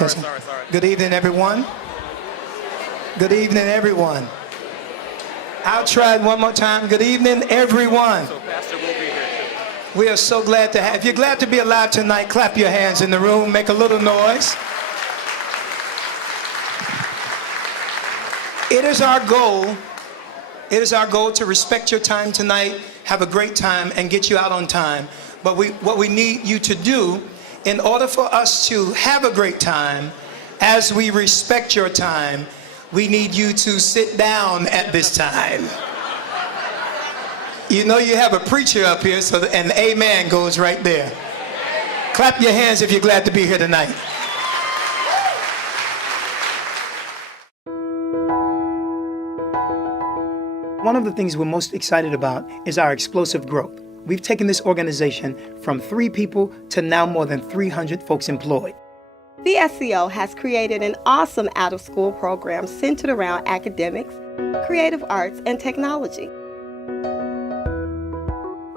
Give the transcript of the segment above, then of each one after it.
Testing. Good evening, everyone. Good evening, everyone. I'll try it one more time. Good evening, everyone. So Pastor will be here too. We are so glad to have. If you're glad to be alive tonight, clap your hands in the room. Make a little noise. It is our goal. It is our goal to respect your time tonight, have a great time, and get you out on time. But what we need you to do, in order for us to have a great time, as we respect your time, we need you to sit down at this time. You know you have a preacher up here, so and amen goes right there. Clap your hands if you're glad to be here tonight. One of the things we're most excited about is our explosive growth. We've taken this organization from 3 people to now more than 300 folks employed. BSCO has created an awesome out-of-school program centered around academics, creative arts, and technology.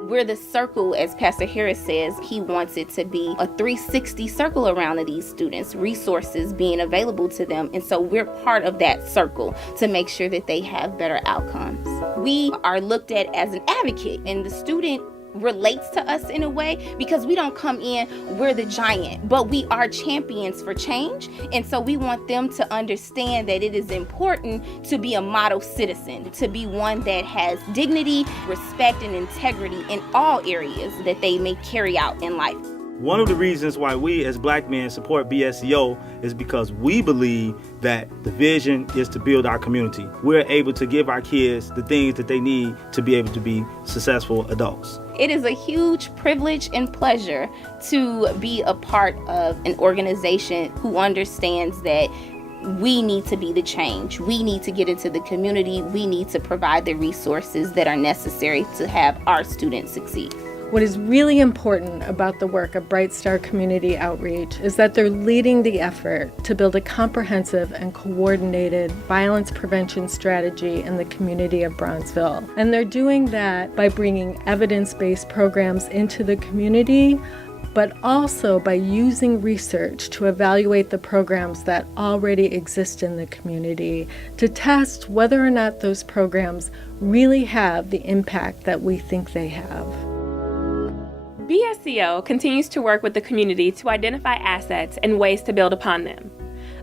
We're the circle, as Pastor Harris says. He wants it to be a 360 circle around these students, resources being available to them. And so we're part of that circle to make sure that they have better outcomes. We are looked at as an advocate, and the student relates to us in a way because we don't come in, we're the giant, but we are champions for change. And so we want them to understand that it is important to be a model citizen, to be one that has dignity, respect, and integrity in all areas that they may carry out in life. One of the reasons why we as black men support BSCO is because we believe that the vision is to build our community. We're able to give our kids the things that they need to be able to be successful adults. It is a huge privilege and pleasure to be a part of an organization who understands that we need to be the change. We need to get into the community. We need to provide the resources that are necessary to have our students succeed. What is really important about the work of Bright Star Community Outreach is that they're leading the effort to build a comprehensive and coordinated violence prevention strategy in the community of Bronzeville. And they're doing that by bringing evidence-based programs into the community, but also by using research to evaluate the programs that already exist in the community to test whether or not those programs really have the impact that we think they have. BSCO continues to work with the community to identify assets and ways to build upon them.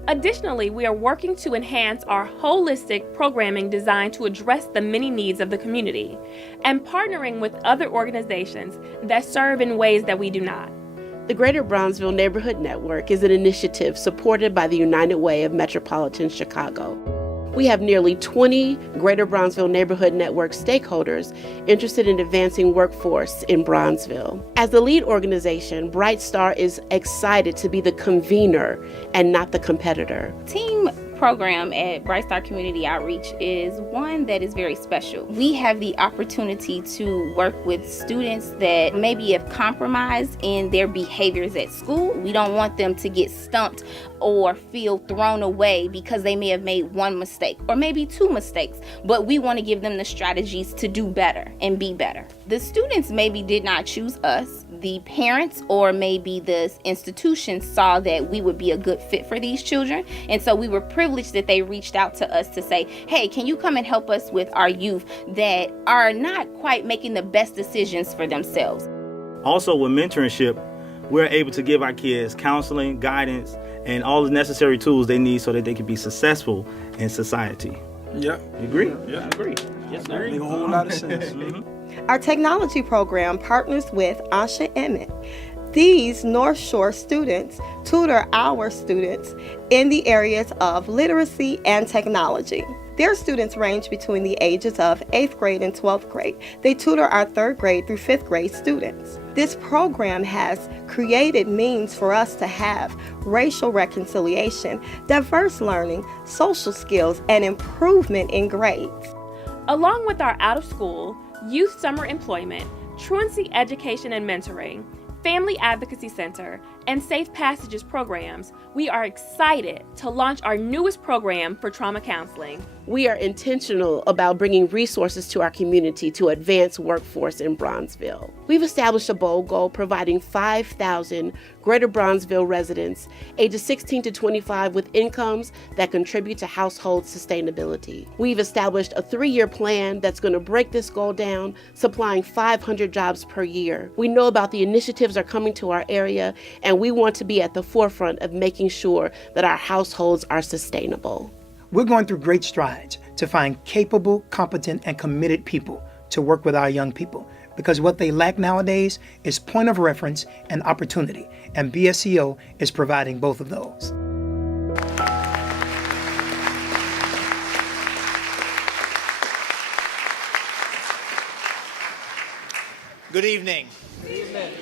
Additionally, we are working to enhance our holistic programming designed to address the many needs of the community and partnering with other organizations that serve in ways that we do not. The Greater Bronzeville Neighborhood Network is an initiative supported by the United Way of Metropolitan Chicago. We have nearly 20 Greater Bronzeville Neighborhood Network stakeholders interested in advancing workforce in Bronzeville. As the lead organization, Bright Star is excited to be the convener and not the competitor. Team program at Bright Star Community Outreach is one that is very special. We have the opportunity to work with students that maybe have compromised in their behaviors at school. We don't want them to get stumped or feel thrown away because they may have made one mistake or maybe 2 mistakes, but we want to give them the strategies to do better and be better. The students maybe did not choose us. The parents or maybe the institution saw that we would be a good fit for these children, and so we were privileged that they reached out to us to say, hey, can you come and help us with our youth that are not quite making the best decisions for themselves. Also with mentorship, we're able to give our kids counseling, guidance, and all the necessary tools they need so that they can be successful in society. Yeah. You agree? Yeah, I agree. Yes, sir. Make a whole lot of sense. Our technology program partners with Asha Emmett. These North Shore students tutor our students in the areas of literacy and technology. Their students range between the ages of 8th grade and 12th grade. They tutor our 3rd grade through 5th grade students. This program has created means for us to have racial reconciliation, diverse learning, social skills, and improvement in grades. Along with our out-of-school, youth summer employment, truancy education and mentoring, Family Advocacy Center, and Safe Passages programs, we are excited to launch our newest program for trauma counseling. We are intentional about bringing resources to our community to advance workforce in Bronzeville. We've established a bold goal providing 5,000 Greater Bronzeville residents ages 16 to 25 with incomes that contribute to household sustainability. We've established a 3-year plan that's going to break this goal down, supplying 500 jobs per year. We know about the initiatives are coming to our area, and we want to be at the forefront of making sure that our households are sustainable. We're going through great strides to find capable, competent, and committed people to work with our young people, because what they lack nowadays is point of reference and opportunity, and BSCO is providing both of those. Good evening. Good evening.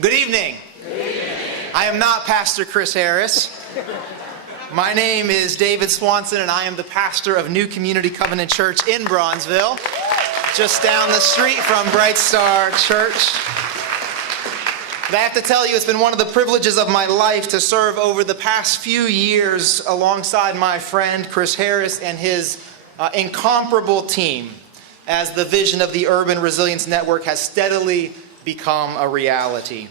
Good evening. I am not Pastor Chris Harris. My name is David Swanson, and I am the pastor of New Community Covenant Church in Bronzeville, just down the street from Bright Star Church. But I have to tell you, it's been one of the privileges of my life to serve over the past few years alongside my friend Chris Harris and his incomparable team as the vision of the Urban Resilience Network has steadily become a reality.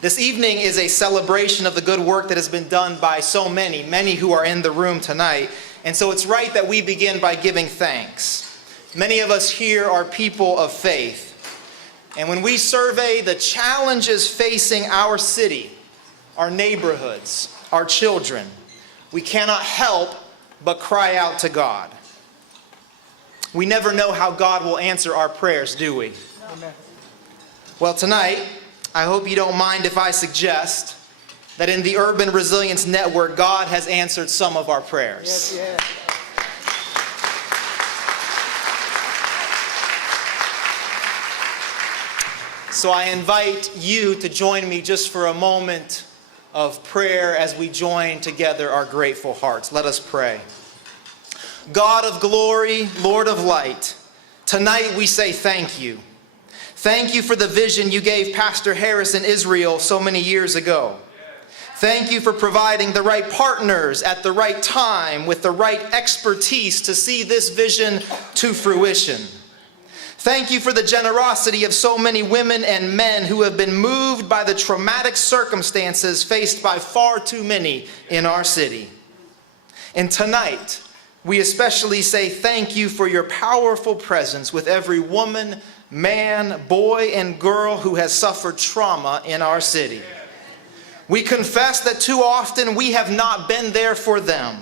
This evening is a celebration of the good work that has been done by so many who are in the room tonight. And so it's right that we begin by giving thanks. Many of us here are people of faith. And when we survey the challenges facing our city, our neighborhoods, our children, we cannot help but cry out to God. We never know how God will answer our prayers, do we? Amen. Well, tonight, I hope you don't mind if I suggest that in the Urban Resilience Network, God has answered some of our prayers. Yes, yes. So I invite you to join me just for a moment of prayer as we join together our grateful hearts. Let us pray. God of glory, Lord of light, tonight we say thank you. Thank you for the vision you gave Pastor Harris in Israel so many years ago. Thank you for providing the right partners at the right time with the right expertise to see this vision to fruition. Thank you for the generosity of so many women and men who have been moved by the traumatic circumstances faced by far too many in our city. And tonight, we especially say thank you for your powerful presence with every woman, man, boy, and girl who has suffered trauma in our city. We confess that too often we have not been there for them.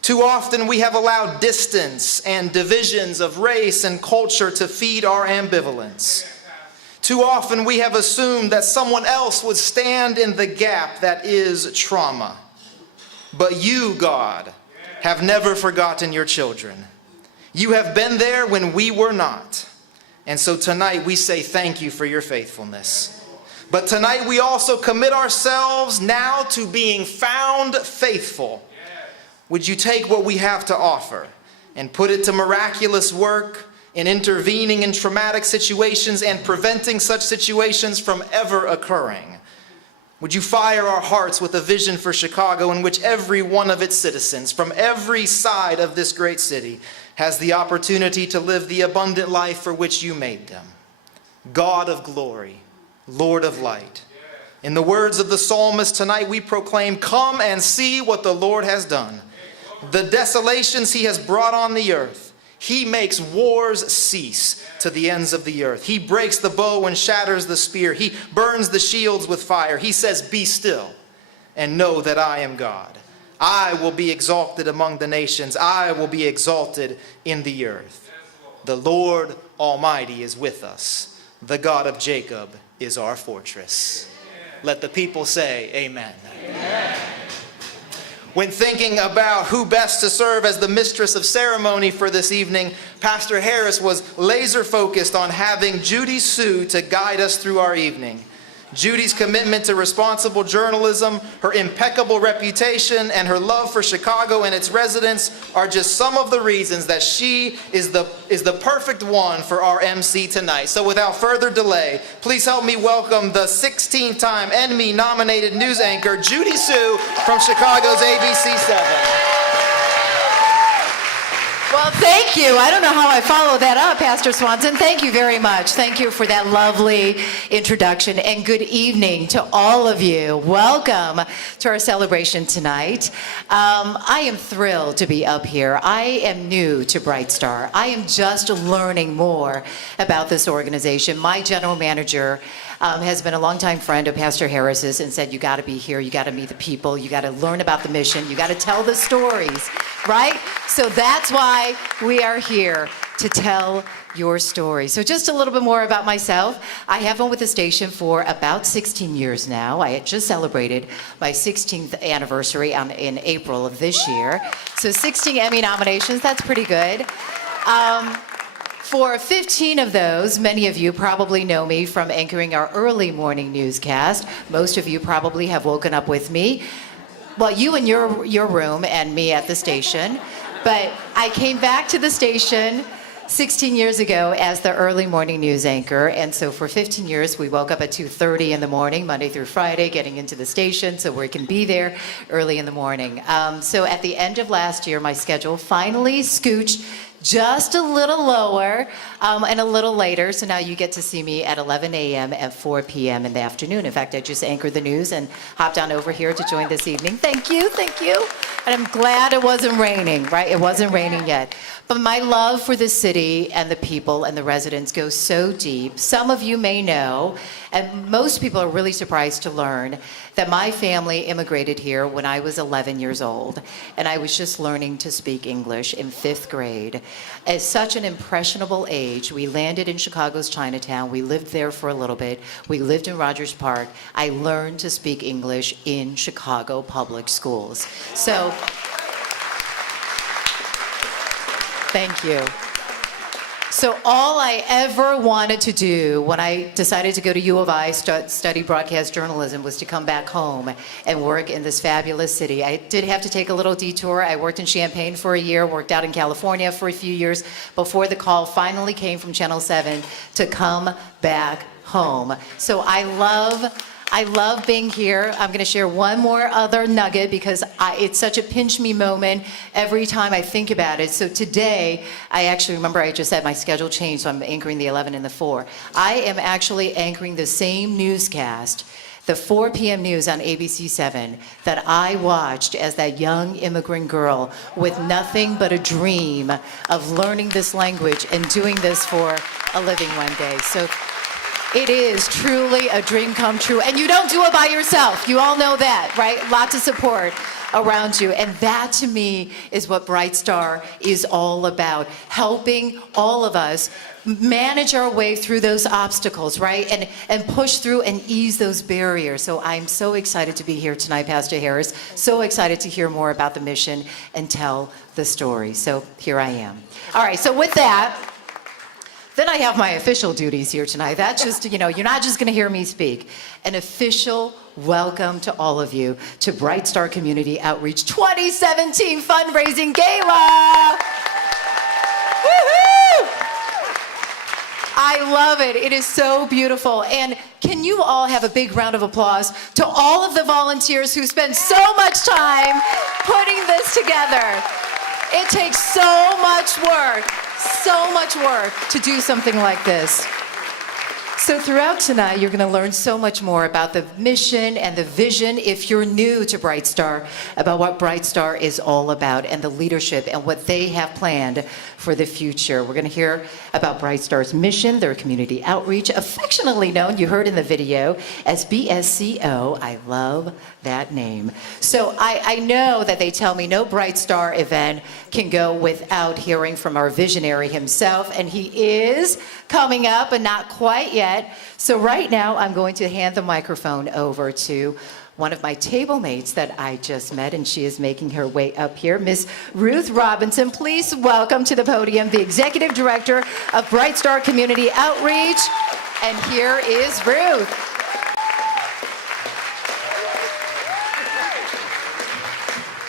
Too often we have allowed distance and divisions of race and culture to feed our ambivalence. Too often we have assumed that someone else would stand in the gap that is trauma. But you, God, have never forgotten your children. You have been there when we were not. And so tonight we say thank you for your faithfulness. But tonight we also commit ourselves now to being found faithful. Would you take what we have to offer and put it to miraculous work in intervening in traumatic situations and preventing such situations from ever occurring? Would you fire our hearts with a vision for Chicago in which every one of its citizens from every side of this great city has the opportunity to live the abundant life for which you made them? God of glory, Lord of light. In the words of the psalmist tonight, we proclaim, "Come and see what the Lord has done. The desolations he has brought on the earth. He makes wars cease to the ends of the earth. He breaks the bow and shatters the spear. He burns the shields with fire. He says, be still and know that I am God. I will be exalted among the nations. I will be exalted in the earth. The Lord Almighty is with us. The God of Jacob is our fortress." Let the people say amen. Amen. When thinking about who best to serve as the mistress of ceremony for this evening, Pastor Harris was laser focused on having Judy Sue to guide us through our evening. Judy's commitment to responsible journalism, her impeccable reputation, and her love for Chicago and its residents are just some of the reasons that she is the perfect one for our MC tonight. So without further delay, please help me welcome the 16-time Emmy-nominated news anchor, Judy Sue from Chicago's ABC 7. Well, thank you. I don't know how I follow that up, Pastor Swanson. Thank you very much. Thank you for that lovely introduction, and good evening to all of you. Welcome to our celebration tonight. I am thrilled to be up here. I am new to Bright Star. I am just learning more about this organization. My general manager has been a longtime friend of Pastor Harris's and said, you got to be here, you got to meet the people, you got to learn about the mission, you got to tell the stories, right? So that's why we are here, to tell your story. So just a little bit more about myself. I have been with the station for about 16 years now. I had just celebrated my 16th anniversary in April of this year. So 16 Emmy nominations, that's pretty good. For 15 of those, many of you probably know me from anchoring our early morning newscast. Most of you probably have woken up with me. Well, you in your room and me at the station. But I came back to the station 16 years ago as the early morning news anchor. And so for 15 years, we woke up at 2:30 in the morning, Monday through Friday, getting into the station so we can be there early in the morning. So at the end of last year, my schedule finally scooched just a little lower and a little later. So now you get to see me at 11 a.m. and 4 p.m. in the afternoon. In fact, I just anchored the news and hopped on over here to join this evening. Thank you, thank you. And I'm glad it wasn't raining, right? It wasn't raining yet. But my love for the city and the people and the residents goes so deep. Some of you may know, and most people are really surprised to learn, that my family immigrated here when I was 11 years old, and I was just learning to speak English in 5th grade. At such an impressionable age, we landed in Chicago's Chinatown. We lived there for a little bit. We lived in Rogers Park. I learned to speak English in Chicago public schools. So, thank you. So all I ever wanted to do when I decided to go to U of I, study broadcast journalism, was to come back home and work in this fabulous city. I did have to take a little detour. I worked in Champaign for a year, worked out in California for a few years before the call finally came from Channel 7 to come back home. So I love being here. I'm going to share one more other nugget because it's such a pinch me moment every time I think about it. So today, I actually remember I just said my schedule changed, so I'm anchoring the 11 and the 4. I am actually anchoring the same newscast, the 4 p.m. news on ABC 7, that I watched as that young immigrant girl with nothing but a dream of learning this language and doing this for a living one day. So it is truly a dream come true. And you don't do it by yourself. You all know that, right? Lots of support around you. And that, to me, is what Bright Star is all about. Helping all of us manage our way through those obstacles, right? And push through and ease those barriers. So I'm so excited to be here tonight, Pastor Harris. So excited to hear more about the mission and tell the story. So here I am. All right, so with that, then I have my official duties here tonight. That's just, you're not just going to hear me speak. An official welcome to all of you to Bright Star Community Outreach 2017 Fundraising Gala. Woohoo! I love it. It is so beautiful. And can you all have a big round of applause to all of the volunteers who spend so much time putting this together? It takes so much work to do something like this. So throughout tonight, you're going to learn so much more about the mission and the vision, if you're new to Bright Star, about what Bright Star is all about and the leadership and what they have planned for the future. We're going to hear about Bright Star's mission, their community outreach, affectionately known, you heard in the video, as BSCO. I love that name. So I know that they tell me no Bright Star event can go without hearing from our visionary himself, and he is coming up, but not quite yet. So right now, I'm going to hand the microphone over to one of my table mates that I just met, and she is making her way up here, Miss Ruth Robinson. Please welcome to the podium the Executive Director of Bright Star Community Outreach. And here is Ruth.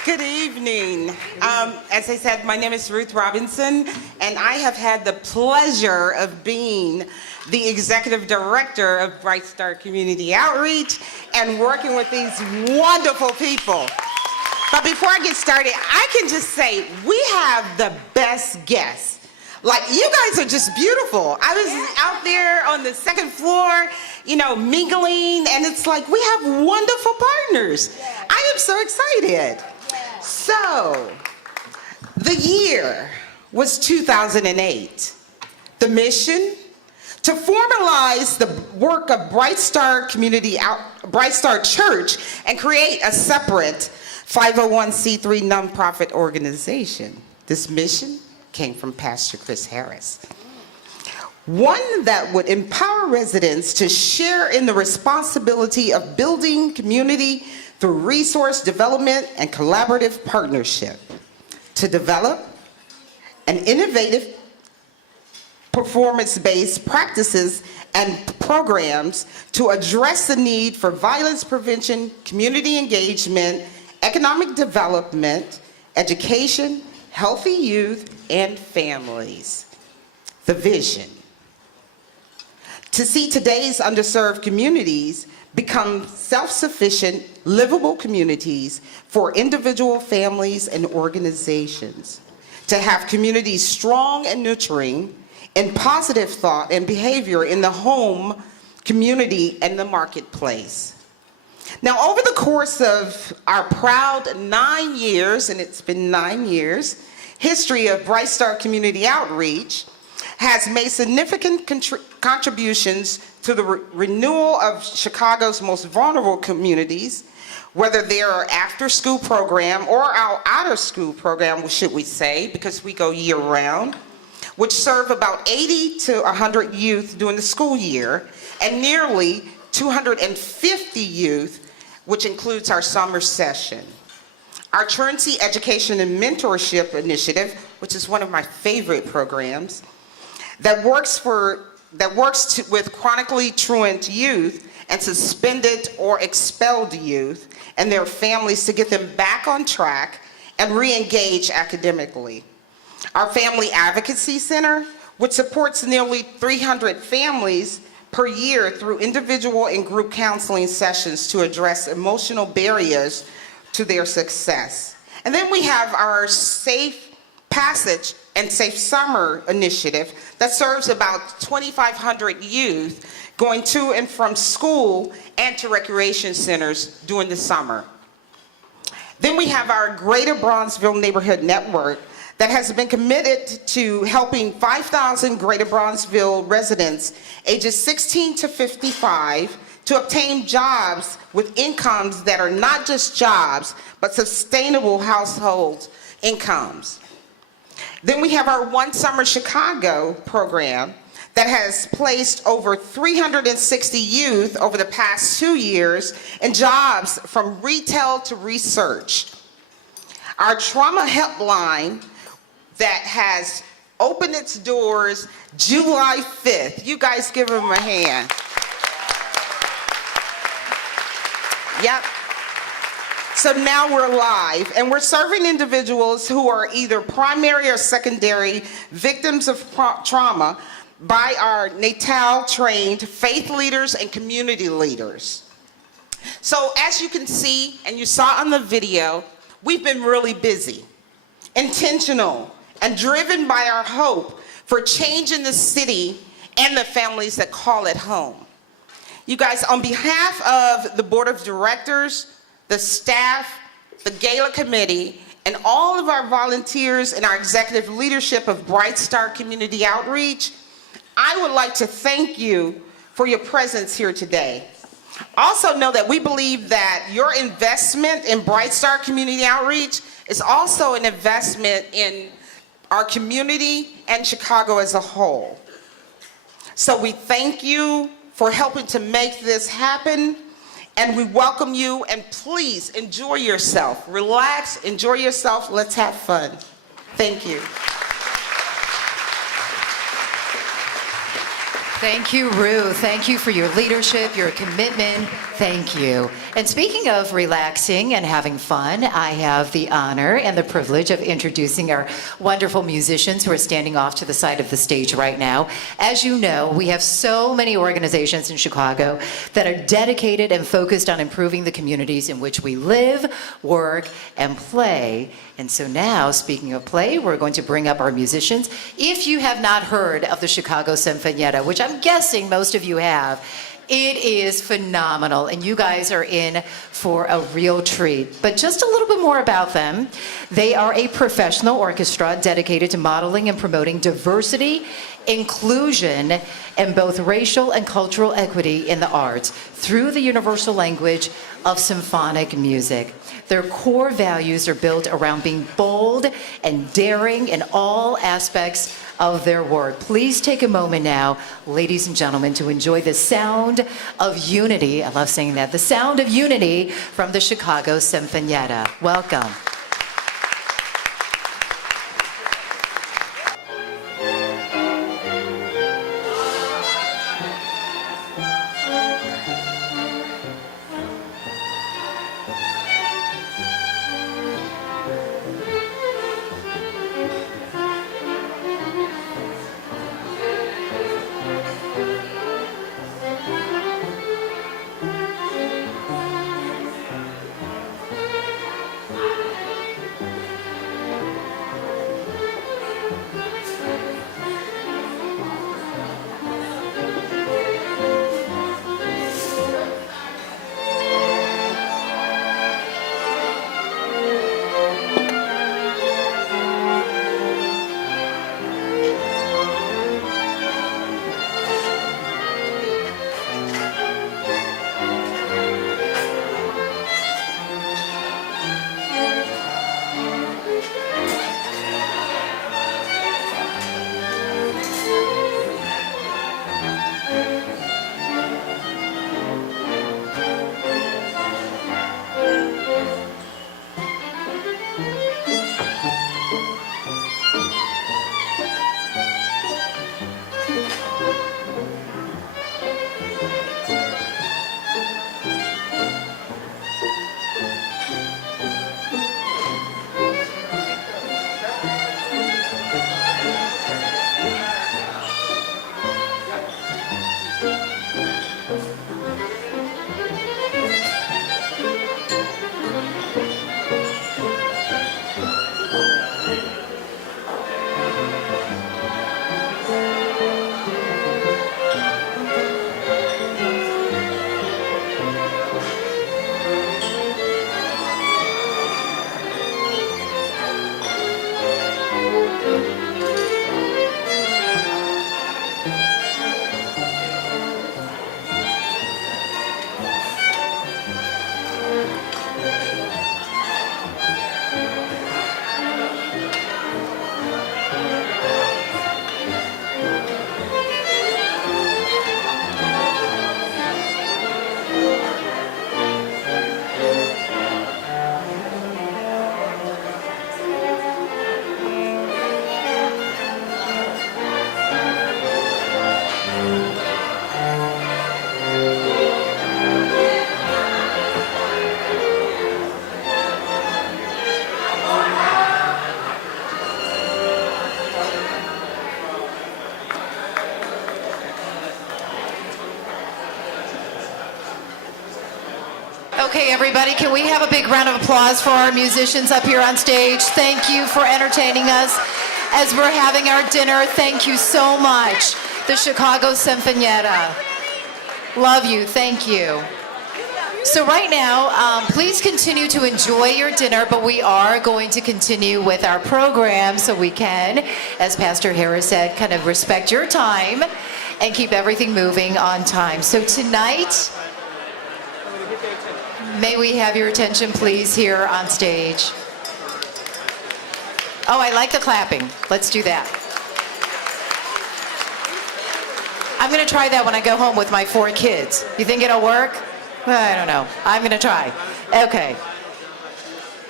Good evening. As I said, my name is Ruth Robinson, and I have had the pleasure of being the executive director of Bright Star Community Outreach and working with these wonderful people. But before I get started, I can just say we have the best guests. Like, you guys are just beautiful. I was out there on the second floor, mingling, and it's like we have wonderful partners. I am so excited. So, the year was 2008. The mission? To formalize the work of Bright Star Church and create a separate 501c3 nonprofit organization. This mission came from Pastor Chris Harris. One that would empower residents to share in the responsibility of building community through resource development and collaborative partnership. To develop an innovative performance-based practices and programs to address the need for violence prevention, community engagement, economic development, education, healthy youth, and families. The vision: to see today's underserved communities become self-sufficient, livable communities for individual families and organizations. To have communities strong and nurturing in positive thought and behavior in the home, community, and the marketplace. Now, over the course of our proud 9 years, and it's been 9 years, history of Bright Star Community Outreach has made significant contributions to the renewal of Chicago's most vulnerable communities, whether they're our after-school program or our out-of-school program, should we say, because we go year-round, which serve about 80 to 100 youth during the school year, and nearly 250 youth, which includes our summer session. Our Truancy Education and Mentorship Initiative, which is one of my favorite programs, that works with chronically truant youth and suspended or expelled youth and their families to get them back on track and re-engage academically. Our Family Advocacy Center, which supports nearly 300 families per year through individual and group counseling sessions to address emotional barriers to their success. And then we have our Safe Passage and Safe Summer initiative that serves about 2,500 youth going to and from school and to recreation centers during the summer. Then we have our Greater Bronzeville Neighborhood Network that has been committed to helping 5,000 Greater Bronzeville residents ages 16 to 55 to obtain jobs with incomes that are not just jobs, but sustainable household incomes. Then we have our One Summer Chicago program that has placed over 360 youth over the past 2 years in jobs from retail to research. Our trauma helpline that has opened its doors July 5th. You guys give them a hand. Yep. So now we're live, and we're serving individuals who are either primary or secondary victims of trauma by our Natal-trained faith leaders and community leaders. So as you can see, and you saw on the video, we've been really busy, intentional, and driven by our hope for change in the city and the families that call it home. You guys, on behalf of the board of directors, the staff, the Gala committee, and all of our volunteers and our executive leadership of Bright Star Community Outreach, I would like to thank you for your presence here today. Also know that we believe that your investment in Bright Star Community Outreach is also an investment in our community and Chicago as a whole. So we thank you for helping to make this happen, and we welcome you, and please enjoy yourself. Relax, enjoy yourself, let's have fun. Thank you. Thank you, Rue. Thank you for your leadership, your commitment. Thank you. And speaking of relaxing and having fun, I have the honor and the privilege of introducing our wonderful musicians who are standing off to the side of the stage right now. As you know, we have so many organizations in Chicago that are dedicated and focused on improving the communities in which we live, work, and play. And so now, speaking of play, we're going to bring up our musicians. If you have not heard of the Chicago Sinfonietta, which I'm guessing most of you have, it is phenomenal, and you guys are in for a real treat. But just a little bit more about them. They are a professional orchestra dedicated to modeling and promoting diversity, inclusion, and both racial and cultural equity in the arts through the universal language of symphonic music. Their core values are built around being bold and daring in all aspects of their work. Please take a moment now, ladies and gentlemen, to enjoy the sound of unity. I love saying that. The sound of unity from the Chicago Sinfonietta. Welcome. Okay, everybody, can we have a big round of applause for our musicians up here on stage? Thank you for entertaining us as we're having our dinner. Thank you so much. The Chicago Sinfonietta. Love you. Thank you. So right now, please continue to enjoy your dinner, but we are going to continue with our program so we can, as Pastor Harris said, kind of respect your time and keep everything moving on time. So tonight, may we have your attention, please, here on stage. Oh, I like the clapping. Let's do that. I'm going to try that when I go home with my 4 kids. You think it'll work? I don't know. I'm going to try. Okay.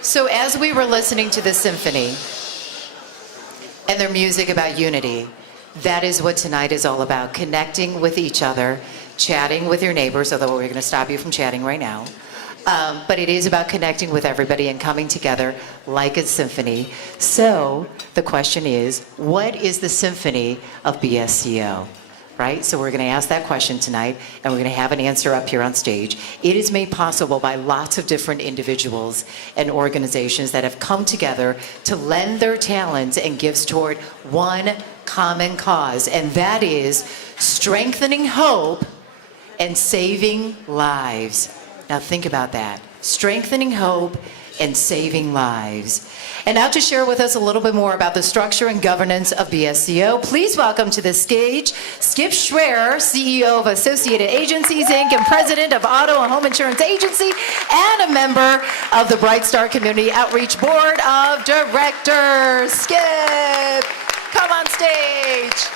So as we were listening to the symphony and their music about unity, That is what tonight is all about, connecting with each other, chatting with your neighbors, although we're going to stop you from chatting right now. But it is about connecting with everybody and coming together like a symphony. So the question is, what is the symphony of BSCO? Right? So we're going to ask that question tonight, and we're going to have an answer up here on stage. It is made possible by lots of different individuals and organizations that have come together to lend their talents and gifts toward one common cause, and that is strengthening hope and saving lives. Now think about that. Strengthening hope and saving lives. And now to share with us a little bit more about the structure and governance of BSCO, please welcome to the stage Skip Schwer, CEO of Associated Agencies, Inc., and President of Auto and Home Insurance Agency, and a member of the Bright Star Community Outreach Board of Directors. Skip, come on stage.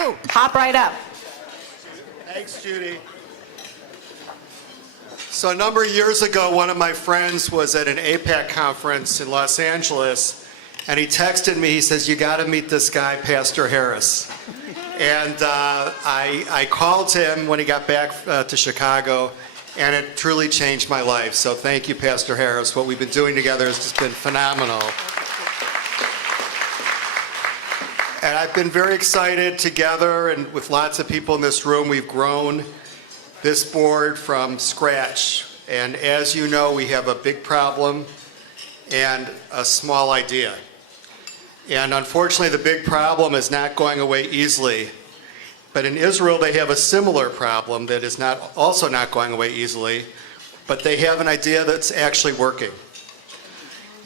Ooh, hop right up. Thanks, Judy. So a number of years ago, one of my friends was at an APAC conference in Los Angeles, and he texted me, he says, "You got to meet this guy, Pastor Harris." And I called him when he got back to Chicago, and it truly changed my life. So thank you, Pastor Harris. What we've been doing together has just been phenomenal. And I've been very excited together, and with lots of people in this room, we've grown this board from scratch. And as you know, we have a big problem and a small idea. And unfortunately, the big problem is not going away easily. But in Israel, they have a similar problem that is also not going away easily, but they have an idea that's actually working.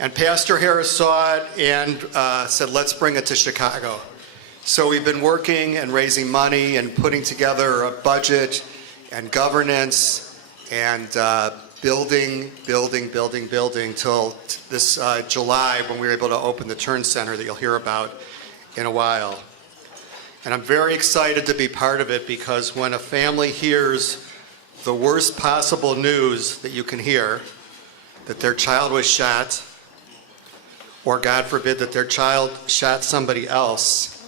And Pastor Harris saw it and said, let's bring it to Chicago. So we've been working and raising money and putting together a budget and governance and building till this July, when we were able to open the Turn Center that you'll hear about in a while. And I'm very excited to be part of it, because when a family hears the worst possible news that you can hear, that their child was shot, or God forbid that their child shot somebody else,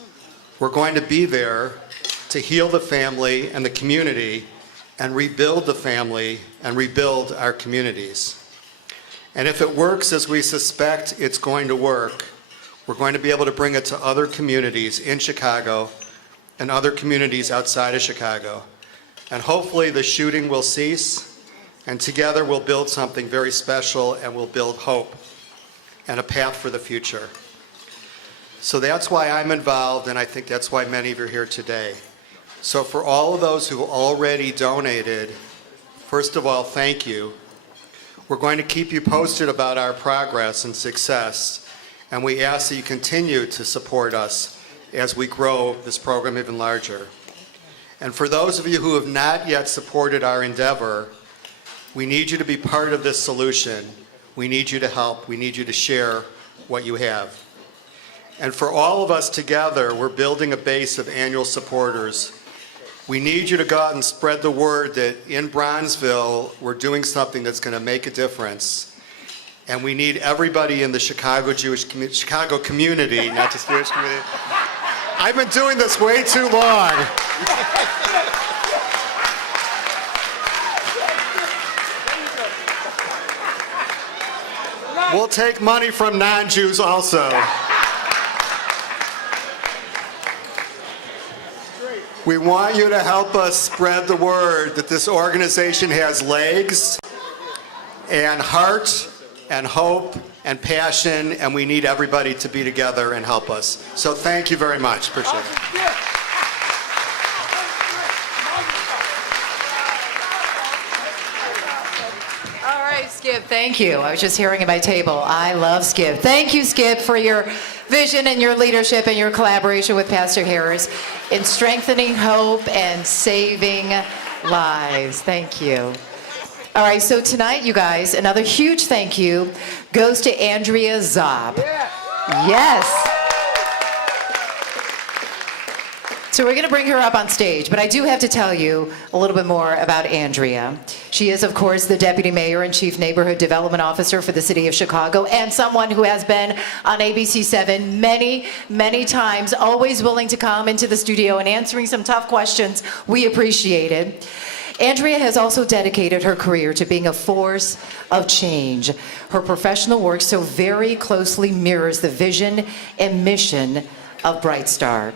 we're going to be there to heal the family and the community and rebuild the family and rebuild our communities. And if it works as we suspect it's going to work, we're going to be able to bring it to other communities in Chicago and other communities outside of Chicago. And hopefully the shooting will cease, and together we'll build something very special, and we'll build hope and a path for the future. So that's why I'm involved, and I think that's why many of you are here today. So for all of those who already donated, first of all, thank you. We're going to keep you posted about our progress and success, and we ask that you continue to support us as we grow this program even larger. And for those of you who have not yet supported our endeavor, we need you to be part of this solution. We need you to help. We need you to share what you have. And for all of us together, we're building a base of annual supporters. We need you to go out and spread the word that in Bronzeville, we're doing something that's going to make a difference. And we need everybody in the Chicago community, not just the Jewish community. I've been doing this way too long. We'll take money from non-Jews also. We want you to help us spread the word that this organization has legs and heart and hope and passion, and we need everybody to be together and help us. So thank you very much. Appreciate it. All right, Skip, thank you. I was just hearing at my table. I love Skip. Thank you, Skip, for your vision and your leadership and your collaboration with Pastor Harris in strengthening hope and saving lives. Thank you. All right, so tonight, you guys, another huge thank you goes to Andrea Zob. Yes. So we're going to bring her up on stage, but I do have to tell you a little bit more about Andrea. She is, of course, the Deputy Mayor and Chief Neighborhood Development Officer for the City of Chicago, and someone who has been on ABC7 many, many times, always willing to come into the studio and answering some tough questions. We appreciate it. Andrea has also dedicated her career to being a force of change. Her professional work so very closely mirrors the vision and mission of Bright Star.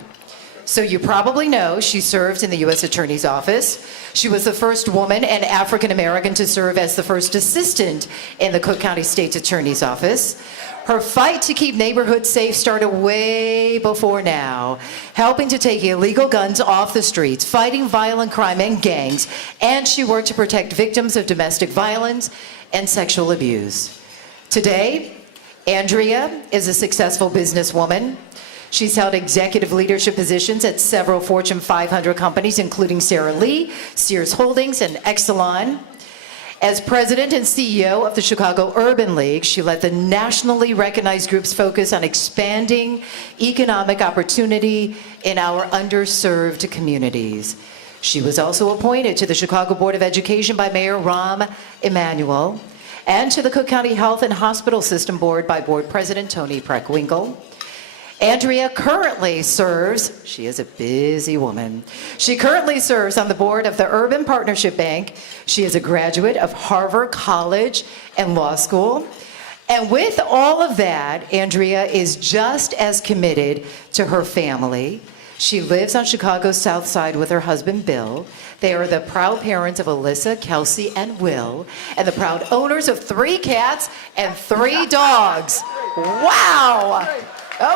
So you probably know she served in the U.S. Attorney's Office. She was the first woman and African American to serve as the first assistant in the Cook County State's Attorney's Office. Her fight to keep neighborhoods safe started way before now, helping to take illegal guns off the streets, fighting violent crime and gangs, and she worked to protect victims of domestic violence and sexual abuse. Today, Andrea is a successful businesswoman. She's held executive leadership positions at several Fortune 500 companies, including Sara Lee, Sears Holdings, and Exelon. As president and CEO of the Chicago Urban League, she led the nationally recognized group's focus on expanding economic opportunity in our underserved communities. She was also appointed to the Chicago Board of Education by Mayor Rahm Emanuel and to the Cook County Health and Hospital System Board by Board President Tony Preckwinkle. Andrea currently serves, she is a busy woman, she currently serves on the board of the Urban Partnership Bank. She is a graduate of Harvard College and Law School. And with all of that, Andrea is just as committed to her family. She lives on Chicago's South Side with her husband, Bill. They are the proud parents of Alyssa, Kelsey, and Will, and the proud owners of 3 cats and 3 dogs. Wow!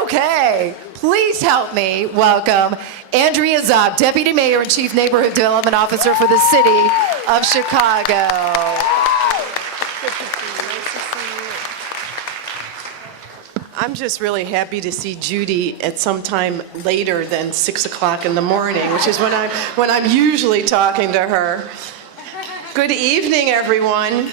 Okay, please help me welcome Andrea Zob, Deputy Mayor and Chief Neighborhood Development Officer for the City of Chicago. I'm just really happy to see Judy at some time later than 6 o'clock in the morning, which is when I'm usually talking to her. Good evening, everyone.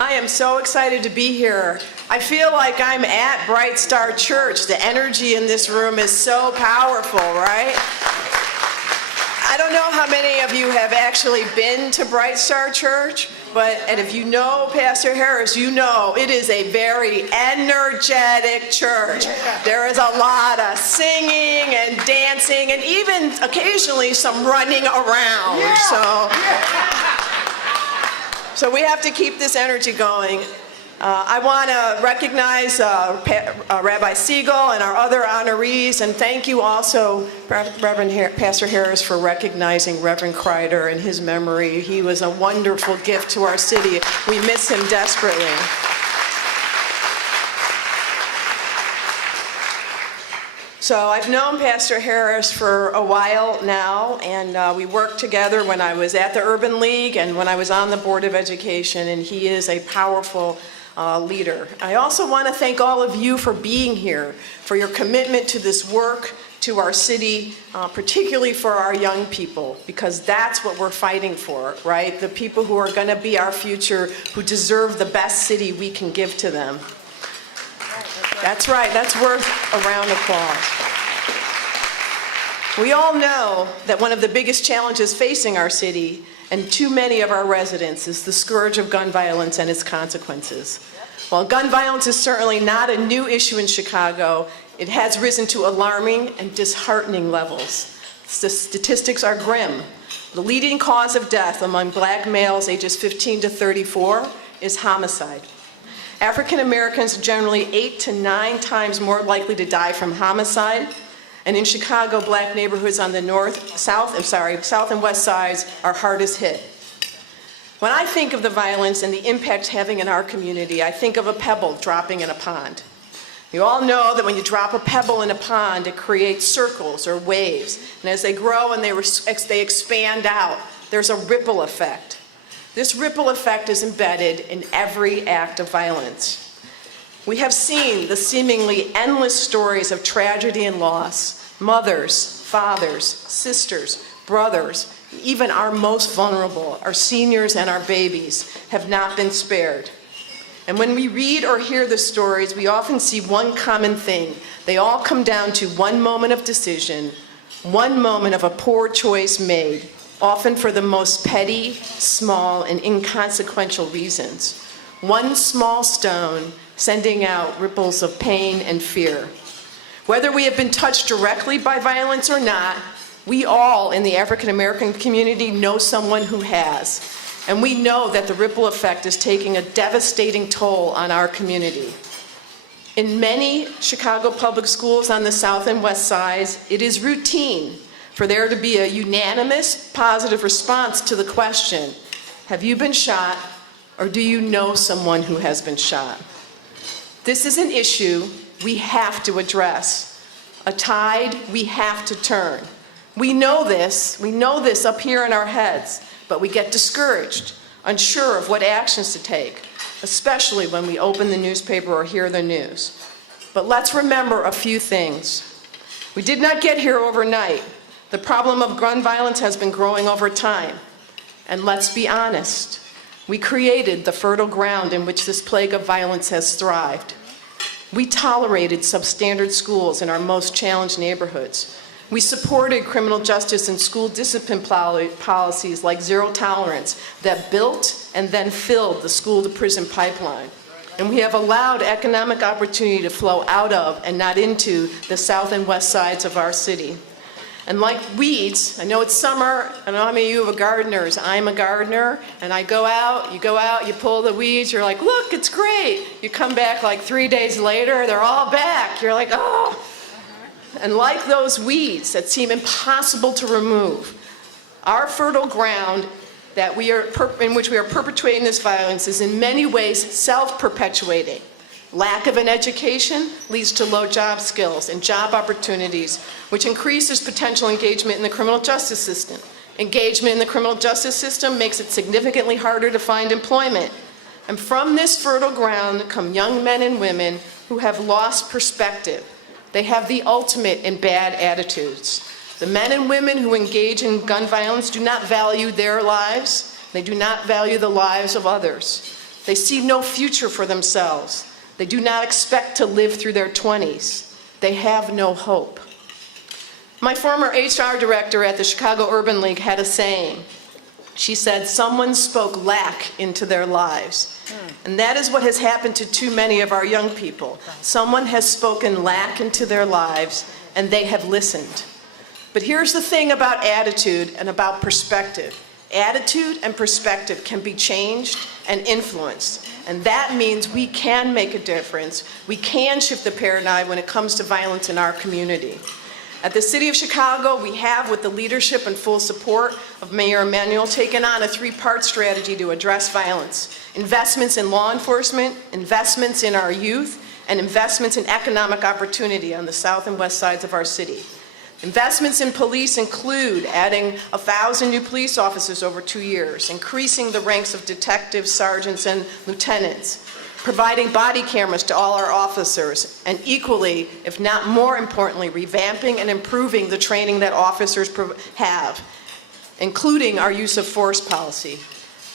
I am so excited to be here. I feel like I'm at Bright Star Church. The energy in this room is so powerful, right? I don't know how many of you have actually been to Bright Star Church, and if you know Pastor Harris, you know it is a very energetic church. There is a lot of singing and dancing and even occasionally some running around. So we have to keep this energy going. I want to recognize Rabbi Siegel and our other honorees, and thank you also, Pastor Harris, for recognizing Reverend Kreider and his memory. He was a wonderful gift to our city. We miss him desperately. So I've known Pastor Harris for a while now, and we worked together when I was at the Urban League and when I was on the Board of Education, and he is a powerful leader. I also want to thank all of you for being here, for your commitment to this work, to our city, particularly for our young people, because that's what we're fighting for, right? The people who are going to be our future, who deserve the best city we can give to them. That's right, that's worth a round of applause. We all know that one of the biggest challenges facing our city and too many of our residents is the scourge of gun violence and its consequences. While gun violence is certainly not a new issue in Chicago, it has risen to alarming and disheartening levels. The statistics are grim. The leading cause of death among black males ages 15 to 34 is homicide. African Americans are generally 8 to 9 times more likely to die from homicide. And in Chicago, black neighborhoods on the south and west sides are hardest hit. When I think of the violence and the impact having in our community, I think of a pebble dropping in a pond. You all know that when you drop a pebble in a pond, it creates circles or waves. And as they grow and they expand out, there's a ripple effect. This ripple effect is embedded in every act of violence. We have seen the seemingly endless stories of tragedy and loss. Mothers, fathers, sisters, brothers, even our most vulnerable, our seniors and our babies, have not been spared. And when we read or hear the stories, we often see one common thing. They all come down to one moment of decision, One moment of a poor choice made, often for the most petty, small, and inconsequential reasons. One small stone sending out ripples of pain and fear. Whether we have been touched directly by violence or not, we all in the African American community know someone who has. And we know that the ripple effect is taking a devastating toll on our community. In many Chicago public schools on the South and West Sides, it is routine for there to be a unanimous positive response to the question, have you been shot or do you know someone who has been shot? This is an issue we have to address, a tide we have to turn. We know this up here in our heads, but we get discouraged, unsure of what actions to take, especially when we open the newspaper or hear the news. But let's remember a few things. We did not get here overnight. The problem of gun violence has been growing over time. And let's be honest, we created the fertile ground in which this plague of violence has thrived. We tolerated substandard schools in our most challenged neighborhoods. We supported criminal justice and school discipline policies like zero tolerance that built and then filled the school-to-prison pipeline. And we have allowed economic opportunity to flow out of and not into the south and west sides of our city. And like weeds, I know it's summer, I know how many of you are gardeners. I'm a gardener, and I go out, you pull the weeds, you're like, look, it's great. You come back like 3 days later, they're all back. You're like, oh. And like those weeds that seem impossible to remove, our fertile ground that in which we are perpetuating this violence is in many ways self-perpetuating. Lack of an education leads to low job skills and job opportunities, which increases potential engagement in the criminal justice system. Engagement in the criminal justice system makes it significantly harder to find employment. And from this fertile ground come young men and women who have lost perspective. They have the ultimate in bad attitudes. The men and women who engage in gun violence do not value their lives. They do not value the lives of others. They see no future for themselves. They do not expect to live through their 20s. They have no hope. My former HR director at the Chicago Urban League had a saying. She said, someone spoke lack into their lives. And that is what has happened to too many of our young people. Someone has spoken lack into their lives, and they have listened. But here's the thing about attitude and about perspective. Attitude and perspective can be changed and influenced. And that means we can make a difference. We can shift the paradigm when it comes to violence in our community. At the City of Chicago, we have, with the leadership and full support of Mayor Emanuel, taken on a three-part strategy to address violence. Investments in law enforcement, investments in our youth, and investments in economic opportunity on the south and west sides of our city. Investments in police include adding 1,000 new police officers over 2 years, increasing the ranks of detectives, sergeants, and lieutenants, providing body cameras to all our officers, and equally, if not more importantly, revamping and improving the training that officers have, including our use of force policy.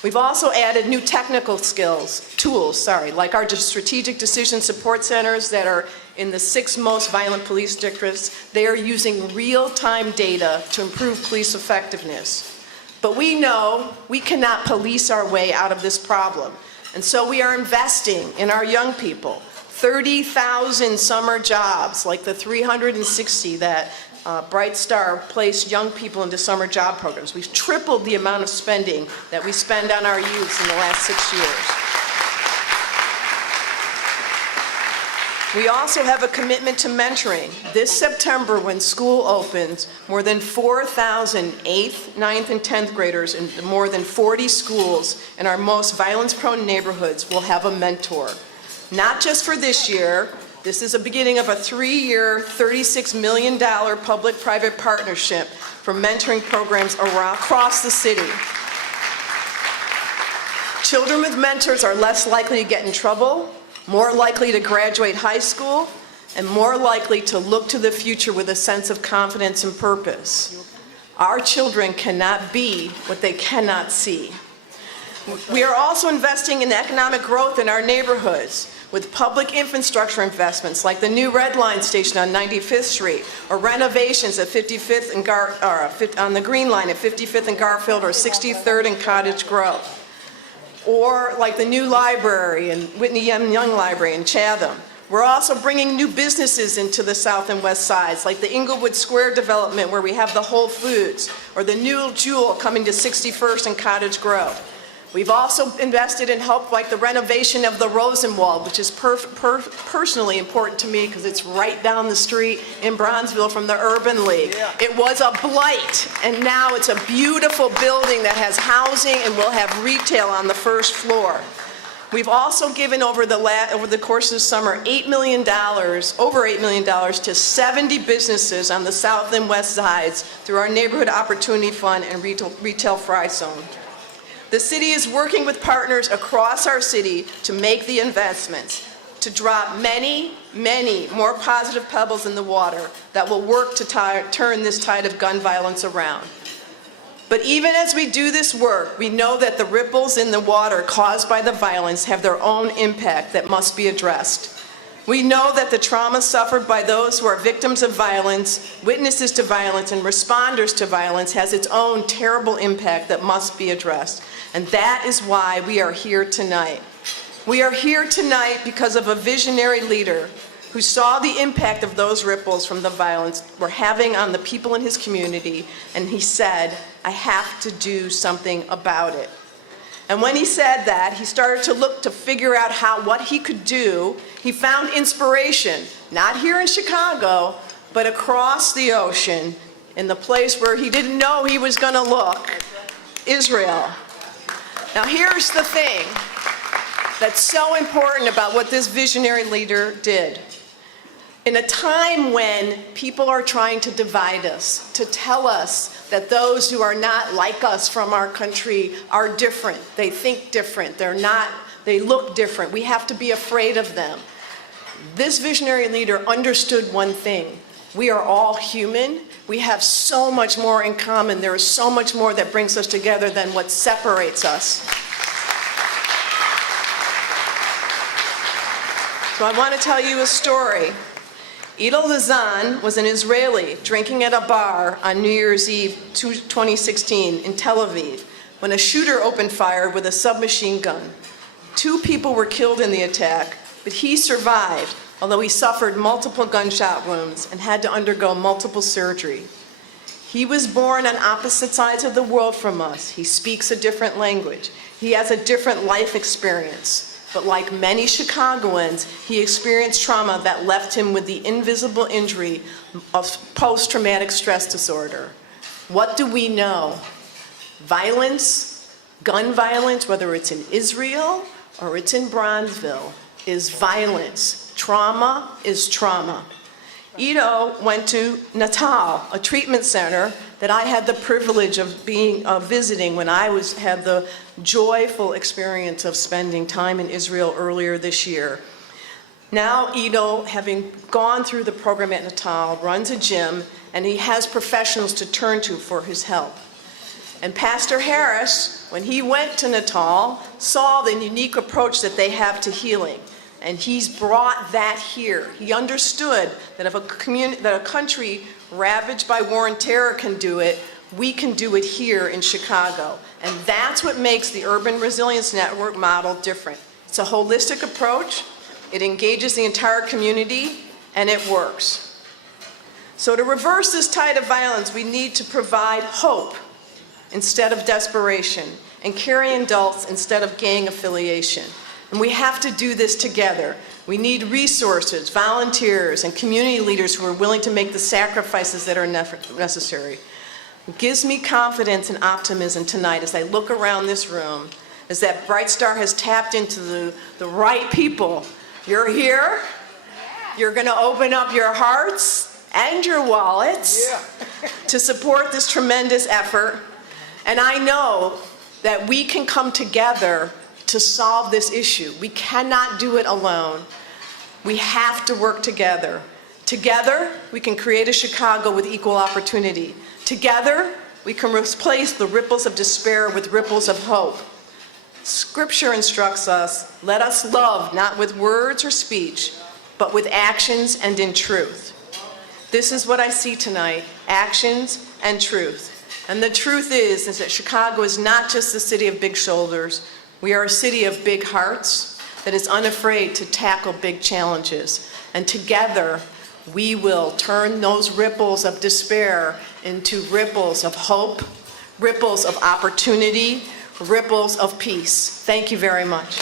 We've also added new technical tools, like our strategic decision support centers that are in the 6 most violent police districts. They are using real-time data to improve police effectiveness. But we know we cannot police our way out of this problem. And so we are investing in our young people. 30,000 summer jobs, like the 360 that Bright Star placed young people into summer job programs. We've tripled the amount of spending that we spend on our youths in the last 6 years. We also have a commitment to mentoring. This September, when school opens, more than 4,000 8th, 9th, and 10th graders in more than 40 schools in our most violence-prone neighborhoods will have a mentor. Not just for this year. This is the beginning of a 3-year, $36 million public-private partnership for mentoring programs across the city. Children with mentors are less likely to get in trouble, more likely to graduate high school, and more likely to look to the future with a sense of confidence and purpose. Our children cannot be what they cannot see. We are also investing in economic growth in our neighborhoods with public infrastructure investments like the new Red Line station on 95th Street, or renovations at 55th and on the Green Line at 55th and Garfield, or 63rd and Cottage Grove. Or like the new library and Whitney M. Young Library in Chatham. We're also bringing new businesses into the south and west sides, like the Inglewood Square development where we have the Whole Foods, or the new Jewel coming to 61st and Cottage Grove. We've also invested in help like the renovation of the Rosenwald, which is personally important to me because it's right down the street in Bronzeville from the Urban League. Yeah. It was a blight, and now it's a beautiful building that has housing and will have retail on the first floor. We've also given over the course of the summer over $8 million to 70 businesses on the south and west sides through our Neighborhood Opportunity Fund and Retail Fry Zone. The city is working with partners across our city to make the investments, to drop many, many more positive pebbles in the water that will work to turn this tide of gun violence around. But even as we do this work, we know that the ripples in the water caused by the violence have their own impact that must be addressed. We know that the trauma suffered by those who are victims of violence, witnesses to violence, and responders to violence has its own terrible impact that must be addressed. And that is why we are here tonight. We are here tonight because of a visionary leader who saw the impact of those ripples from the violence were having on the people in his community, and he said, I have to do something about it. And when he said that, he started to look to figure out what he could do. He found inspiration, not here in Chicago, but across the ocean, in the place where he didn't know he was going to look, Israel. Now here's the thing that's so important about what this visionary leader did. In a time when people are trying to divide us, to tell us that those who are not like us from our country are different, they think different, they look different, we have to be afraid of them. This visionary leader understood one thing. We are all human. We have so much more in common. There is so much more that brings us together than what separates us. So I want to tell you a story. Idel Lazan was an Israeli drinking at a bar on New Year's Eve 2016 in Tel Aviv when a shooter opened fire with a submachine gun. 2 people were killed in the attack, but he survived, although he suffered multiple gunshot wounds and had to undergo multiple surgery. He was born on opposite sides of the world from us. He speaks a different language. He has a different life experience. But like many Chicagoans, he experienced trauma that left him with the invisible injury of post-traumatic stress disorder. What do we know? Violence, gun violence, whether it's in Israel or it's in Bronzeville, is violence. Trauma is trauma. Ido went to Natal, a treatment center that I had the privilege of visiting when I had the joyful experience of spending time in Israel earlier this year. Now Ido, having gone through the program at Natal, runs a gym, and he has professionals to turn to for his help. And Pastor Harris, when he went to Natal, saw the unique approach that they have to healing. And he's brought that here. He understood that if a country ravaged by war and terror can do it, we can do it here in Chicago. And that's what makes the Urban Resilience Network model different. It's a holistic approach, it engages the entire community, and it works. So to reverse this tide of violence, we need to provide hope instead of desperation, and caring adults instead of gang affiliation. And we have to do this together. We need resources, volunteers, and community leaders who are willing to make the sacrifices that are necessary. What gives me confidence and optimism tonight as I look around this room is that Bright Star has tapped into the right people. You're here. You're going to open up your hearts and your wallets to support this tremendous effort. And I know that we can come together to solve this issue. We cannot do it alone. We have to work together. Together, we can create a Chicago with equal opportunity. Together, we can replace the ripples of despair with ripples of hope. Scripture instructs us, let us love not with words or speech, but with actions and in truth. This is what I see tonight, actions and truth. And the truth is that Chicago is not just a city of big shoulders. We are a city of big hearts that is unafraid to tackle big challenges. And together, we will turn those ripples of despair into ripples of hope, ripples of opportunity, ripples of peace. Thank you very much.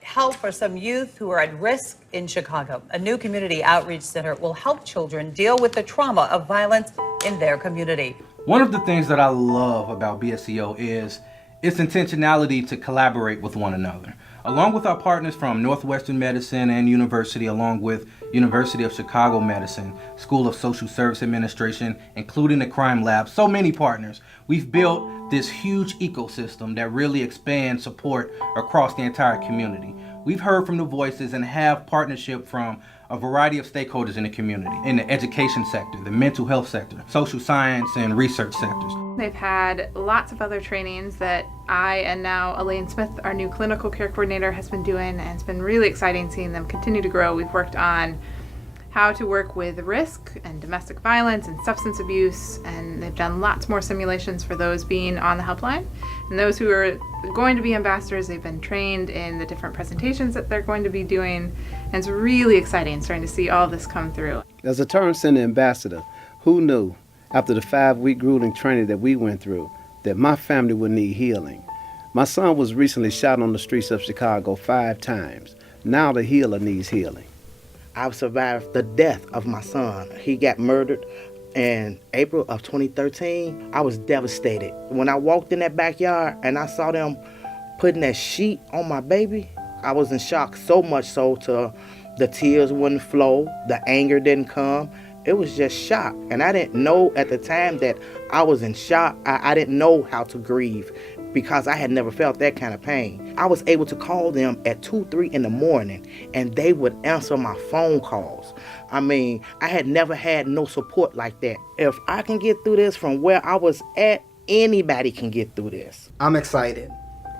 Help for some youth who are at risk in Chicago. A new community outreach center will help children deal with the trauma of violence in their community. One of the things that I love about BSCO is its intentionality to collaborate with one another. Along with our partners from Northwestern Medicine and University, along with University of Chicago Medicine, School of Social Service Administration, including the Crime Lab, so many partners, we've built this huge ecosystem that really expands support across the entire community. We've heard from the voices and have partnership from a variety of stakeholders in the community, in the education sector, the mental health sector, social science and research sectors. They've had lots of other trainings that I and now Elaine Smith, our new clinical care coordinator, has been doing, and it's been really exciting seeing them continue to grow. We've worked on how to work with risk and domestic violence and substance abuse, and they've done lots more simulations for those being on the helpline. And those who are going to be ambassadors, they've been trained in the different presentations that they're going to be doing, and it's really exciting starting to see all this come through. As a Turn Center ambassador, who knew after the 5-week grueling training that we went through that my family would need healing? My son was recently shot on the streets of Chicago 5 times. Now the healer needs healing. I've survived the death of my son. He got murdered in April of 2013. I was devastated. When I walked in that backyard and I saw them putting that sheet on my baby, I was in shock, so much so to the tears wouldn't flow, the anger didn't come. It was just shock. And I didn't know at the time that I was in shock. I didn't know how to grieve because I had never felt that kind of pain. I was able to call them at 2, 3 in the morning and they would answer my phone calls. I mean, I had never had no support like that. If I can get through this from where I was at, anybody can get through this. I'm excited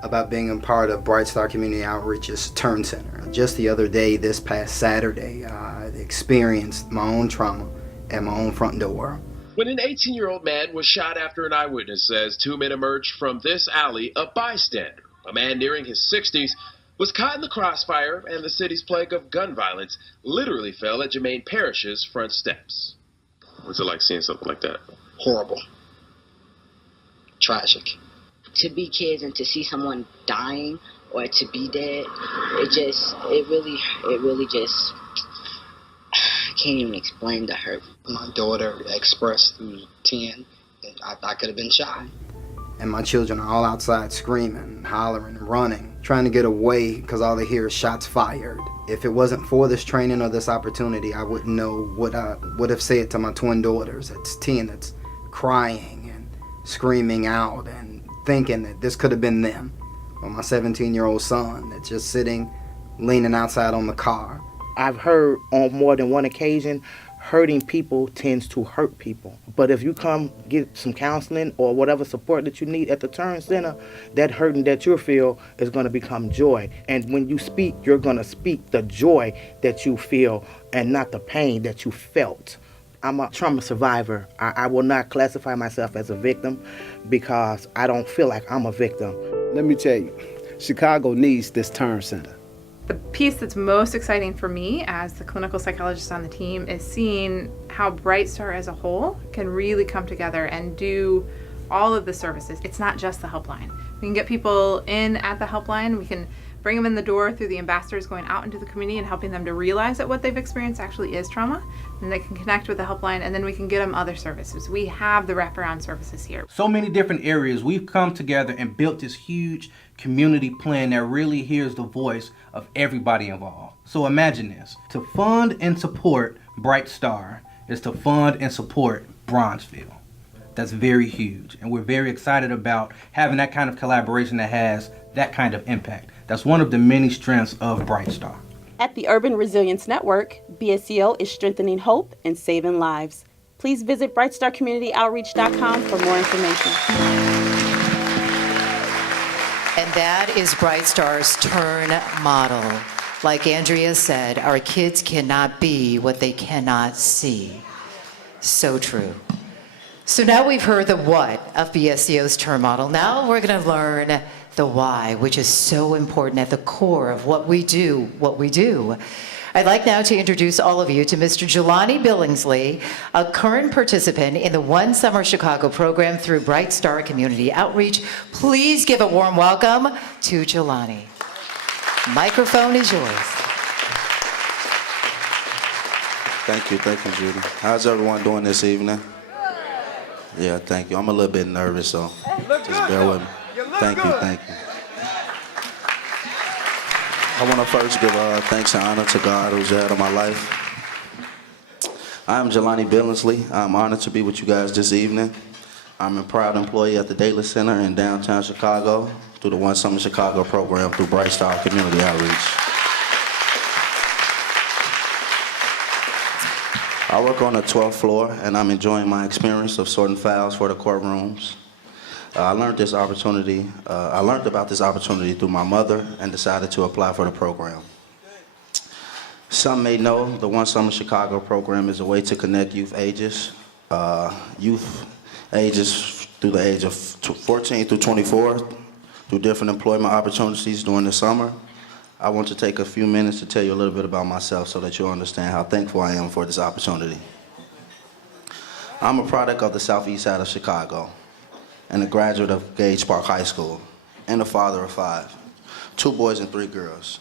about being a part of Bright Star Community Outreach's Turn Center. Just the other day, this past Saturday, I experienced my own trauma at my own front door. When an 18-year-old man was shot after an eyewitness says 2 men emerged from this alley, a bystander, a man nearing his 60s, was caught in the crossfire, and the city's plague of gun violence literally fell at Jermaine Parish's front steps. What's it like seeing something like that? Horrible. Tragic. To be kids and to see someone dying or to be dead, it really just, I can't even explain the hurt. My daughter expressed through 10 that I could have been shot. And my children are all outside screaming, hollering, running, trying to get away because all they hear is shots fired. If it wasn't for this training or this opportunity, I wouldn't know what I would have said to my twin daughters. That's 10, that's crying and screaming out and thinking that this could have been them. Or my 17-year-old son that's just sitting, leaning outside on the car. I've heard on more than one occasion, hurting people tends to hurt people. But if you come get some counseling or whatever support that you need at the Turn Center, that hurting that you feel is going to become joy. And when you speak, you're going to speak the joy that you feel and not the pain that you felt. I'm a trauma survivor. I will not classify myself as a victim because I don't feel like I'm a victim. Let me tell you, Chicago needs this Turn Center. The piece that's most exciting for me as the clinical psychologist on the team is seeing how Bright Star as a whole can really come together and do all of the services. It's not just the helpline. We can get people in at the helpline. We can bring them in the door through the ambassadors going out into the community and helping them to realize that what they've experienced actually is trauma. And they can connect with the helpline, and then we can get them other services. We have the wraparound services here. So many different areas. We've come together and built this huge community plan that really hears the voice of everybody involved. So imagine this. To fund and support Bright Star is to fund and support Bronzeville. that's very huge. And we're very excited about having that kind of collaboration that has that kind of impact. That's one of the many strengths of Bright Star. At the Urban Resilience Network, BSCO is strengthening hope and saving lives. Please visit brightstarcommunityoutreach.com for more information. And that is Bright Star's Turn model. Like Andrea said, our kids cannot be what they cannot see. So true. So now we've heard the what of BSCO's Turn model. Now we're going to learn the why, which is so important at the core of what we do. I'd like now to introduce all of you to Mr. Jelani Billingsley, a current participant in the One Summer Chicago program through Bright Star Community Outreach. Please give a warm welcome to Jelani. Microphone is yours. Thank you, Judy. How's everyone doing this evening? Yeah, thank you. I'm a little bit nervous, so just bear with me. Thank you. I want to first give thanks and honor to God who's the head of my life. I am Jelani Billingsley. I'm honored to be with you guys this evening. I'm a proud employee at the Daly Center in downtown Chicago through the One Summer Chicago program through Bright Star Community Outreach. I work on the 12th floor, and I'm enjoying my experience of sorting files for the courtrooms. I learned about this opportunity through my mother and decided to apply for the program. Some may know the One Summer Chicago program is a way to connect youth ages through the age of 14 through 24 through different employment opportunities during the summer. I want to take a few minutes to tell you a little bit about myself so that you'll understand how thankful I am for this opportunity. I'm a product of the southeast side of Chicago and a graduate of Gage Park High School and a father of 5, 2 boys and 3 girls.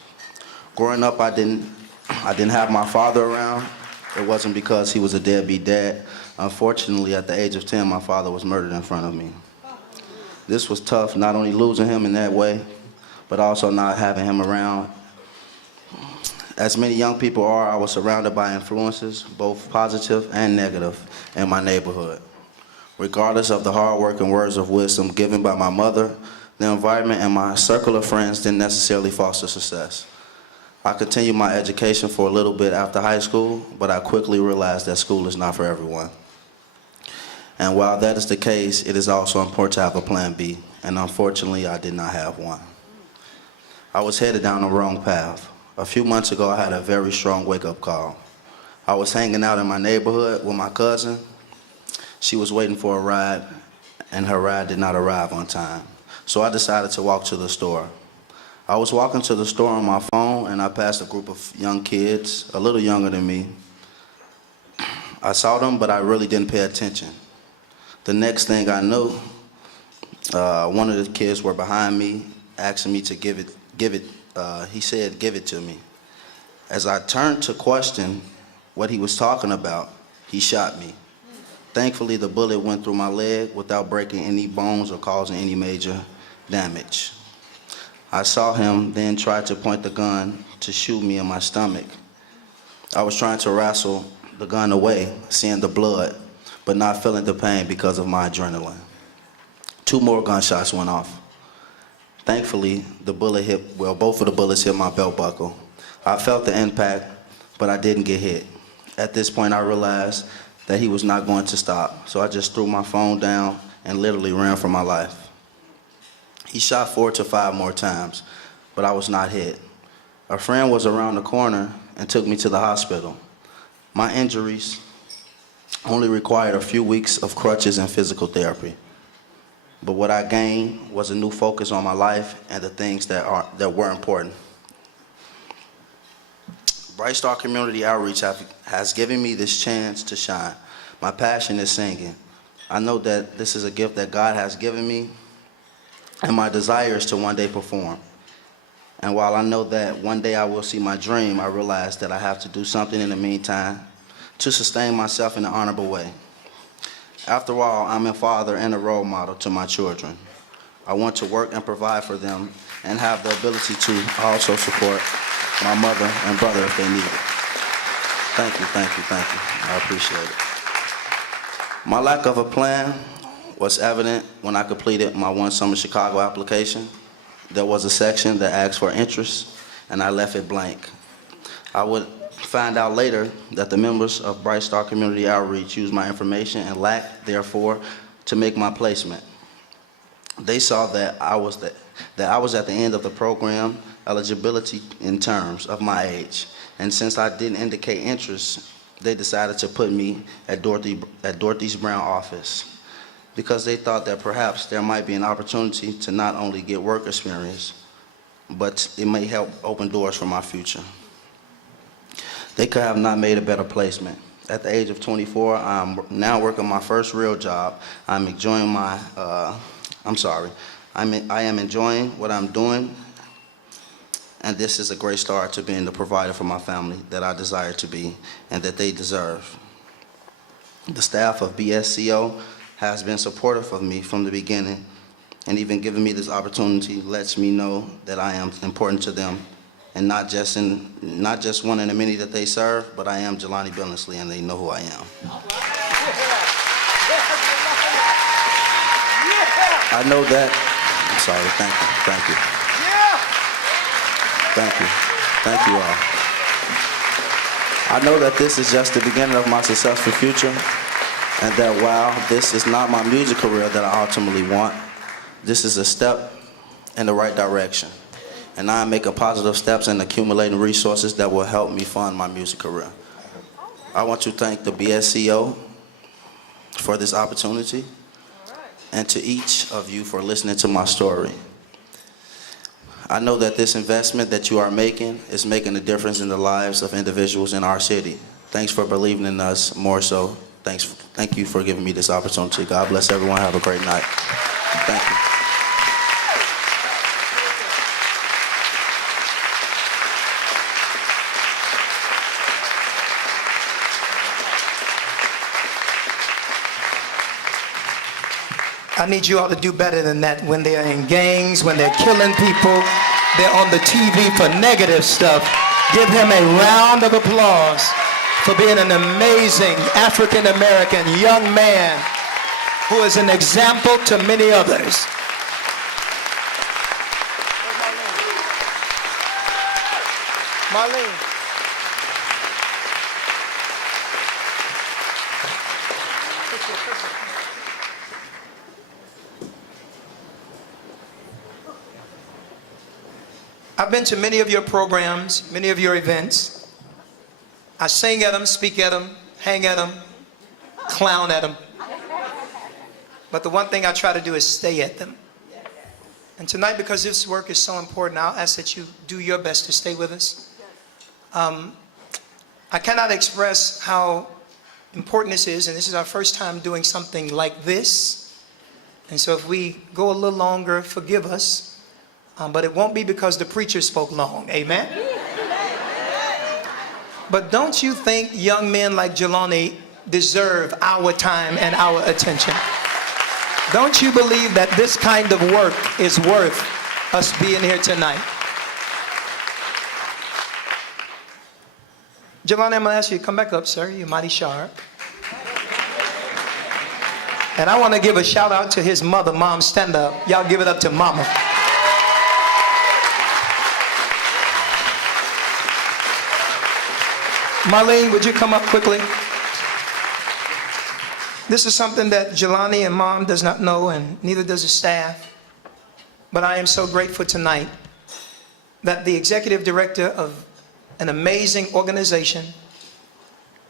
Growing up, I didn't have my father around. It wasn't because he was a deadbeat dad. Unfortunately, at the age of 10, my father was murdered in front of me. This was tough, not only losing him in that way, but also not having him around. As many young people are, I was surrounded by influences, both positive and negative, in my neighborhood. Regardless of the hard work and words of wisdom given by my mother, the environment and my circle of friends didn't necessarily foster success. I continued my education for a little bit after high school, but I quickly realized that school is not for everyone. And while that is the case, it is also important to have a plan B, and unfortunately, I did not have one. I was headed down the wrong path. A few months ago, I had a very strong wake-up call. I was hanging out in my neighborhood with my cousin. She was waiting for a ride, and her ride did not arrive on time. So I decided to walk to the store. I was walking to the store on my phone, and I passed a group of young kids, a little younger than me. I saw them, but I really didn't pay attention. The next thing I knew, one of the kids were behind me, asking me to give it. He said, "Give it to me." As I turned to question what he was talking about, he shot me. Thankfully, the bullet went through my leg without breaking any bones or causing any major damage. I saw him then try to point the gun to shoot me in my stomach. I was trying to wrestle the gun away, seeing the blood, but not feeling the pain because of my adrenaline. 2 more gunshots went off. Thankfully, both of the bullets hit my belt buckle. I felt the impact, but I didn't get hit. At this point, I realized that he was not going to stop, so I just threw my phone down and literally ran for my life. He shot 4 to 5 more times, but I was not hit. A friend was around the corner and took me to the hospital. My injuries only required a few weeks of crutches and physical therapy. But what I gained was a new focus on my life and the things that were important. Bright Star Community Outreach has given me this chance to shine. My passion is singing. I know that this is a gift that God has given me, and my desire is to one day perform. And while I know that one day I will see my dream, I realize that I have to do something in the meantime to sustain myself in an honorable way. After all, I'm a father and a role model to my children. I want to work and provide for them and have the ability to also support my mother and brother if they need it. Thank you. I appreciate it. My lack of a plan was evident when I completed my One Summer Chicago application. There was a section that asked for interest, and I left it blank. I would find out later that the members of Bright Star Community Outreach used my information and lacked, therefore, to make my placement. They saw that I was at the end of the program eligibility in terms of my age, and since I didn't indicate interest, they decided to put me at Dorothy's Brown office because they thought that perhaps there might be an opportunity to not only get work experience, but it may help open doors for my future. They could have not made a better placement. At the age of 24, I'm now working my first real job. I'm enjoying I am enjoying what I'm doing, and this is a great start to being the provider for my family that I desire to be and that they deserve. The staff of BSCO has been supportive of me from the beginning, and even giving me this opportunity lets me know that I am important to them, and not just one in the many that they serve, but I am Jelani Billingsley, and they know who I am. I know that. I'm sorry. Thank you. Thank you all. I know that this is just the beginning of my successful future, and that while this is not my music career that I ultimately want, this is a step in the right direction. And I am making positive steps and accumulating resources that will help me fund my music career. I want to thank the BSCO for this opportunity, and to each of you for listening to my story. I know that this investment that you are making is making a difference in the lives of individuals in our city. Thanks for believing in us more so. Thank you for giving me this opportunity. God bless everyone. Have a great night. Thank you. I need you all to do better than that. When they're in gangs, when they're killing people, they're on the TV for negative stuff. Give him a round of applause for being an amazing African-American young man who is an example to many others. Marlene. I've been to many of your programs, many of your events. I sing at them, speak at them, hang at them, clown at them. But the one thing I try to do is stay at them. And tonight, because this work is so important, I'll ask that you do your best to stay with us. I cannot express how important this is, and this is our first time doing something like this. And so if we go a little longer, forgive us. But it won't be because the preacher spoke long. Amen? But don't you think young men like Jelani deserve our time and our attention? Don't you believe that this kind of work is worth us being here tonight? Jelani, I'm going to ask you to come back up, sir. You're mighty sharp. And I want to give a shout out to his mother. Mom, stand up. Y'all give it up to Mama. Marlene, would you come up quickly? This is something that Jelani and Mom does not know, and neither does the staff. But I am so grateful tonight that the executive director of an amazing organization,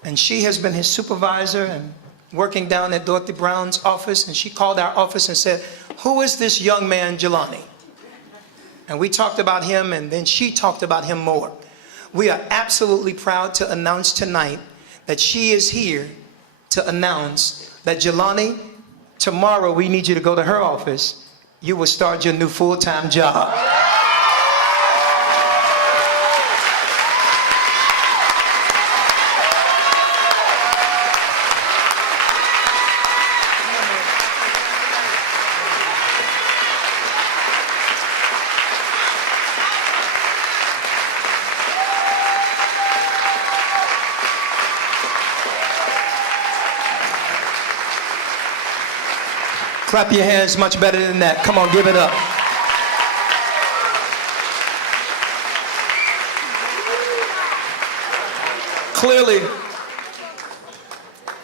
and she has been his supervisor and working down at Dorothy Brown's office, and she called our office and said, "Who is this young man, Jelani?" And we talked about him, and then she talked about him more. We are absolutely proud to announce tonight that she is here to announce that Jelani, tomorrow we need you to go to her office. You will start your new full-time job. Clap your hands much better than that. Come on, give it up. Clearly,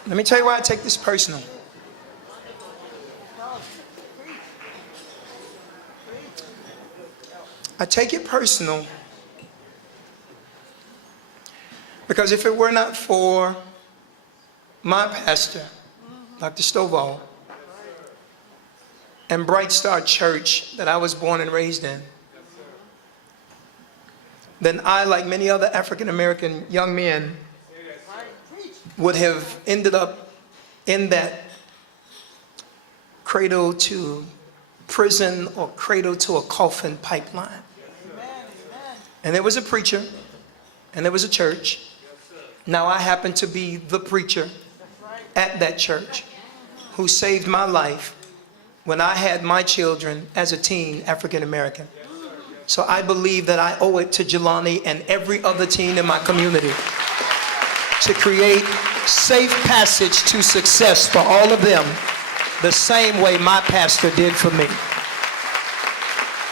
let me tell you why I take this personal. I take it personal because if it were not for my pastor, Dr. Stovall, and Bright Star Church that I was born and raised in, then I, like many other African American young men, would have ended up in that cradle to prison or cradle to a coffin pipeline. And there was a preacher and there was a church. Now I happen to be the preacher at that church who saved my life when I had my children as a teen African American. So I believe that I owe it to Jelani and every other teen in my community to create safe passage to success for all of them, the same way my pastor did for me.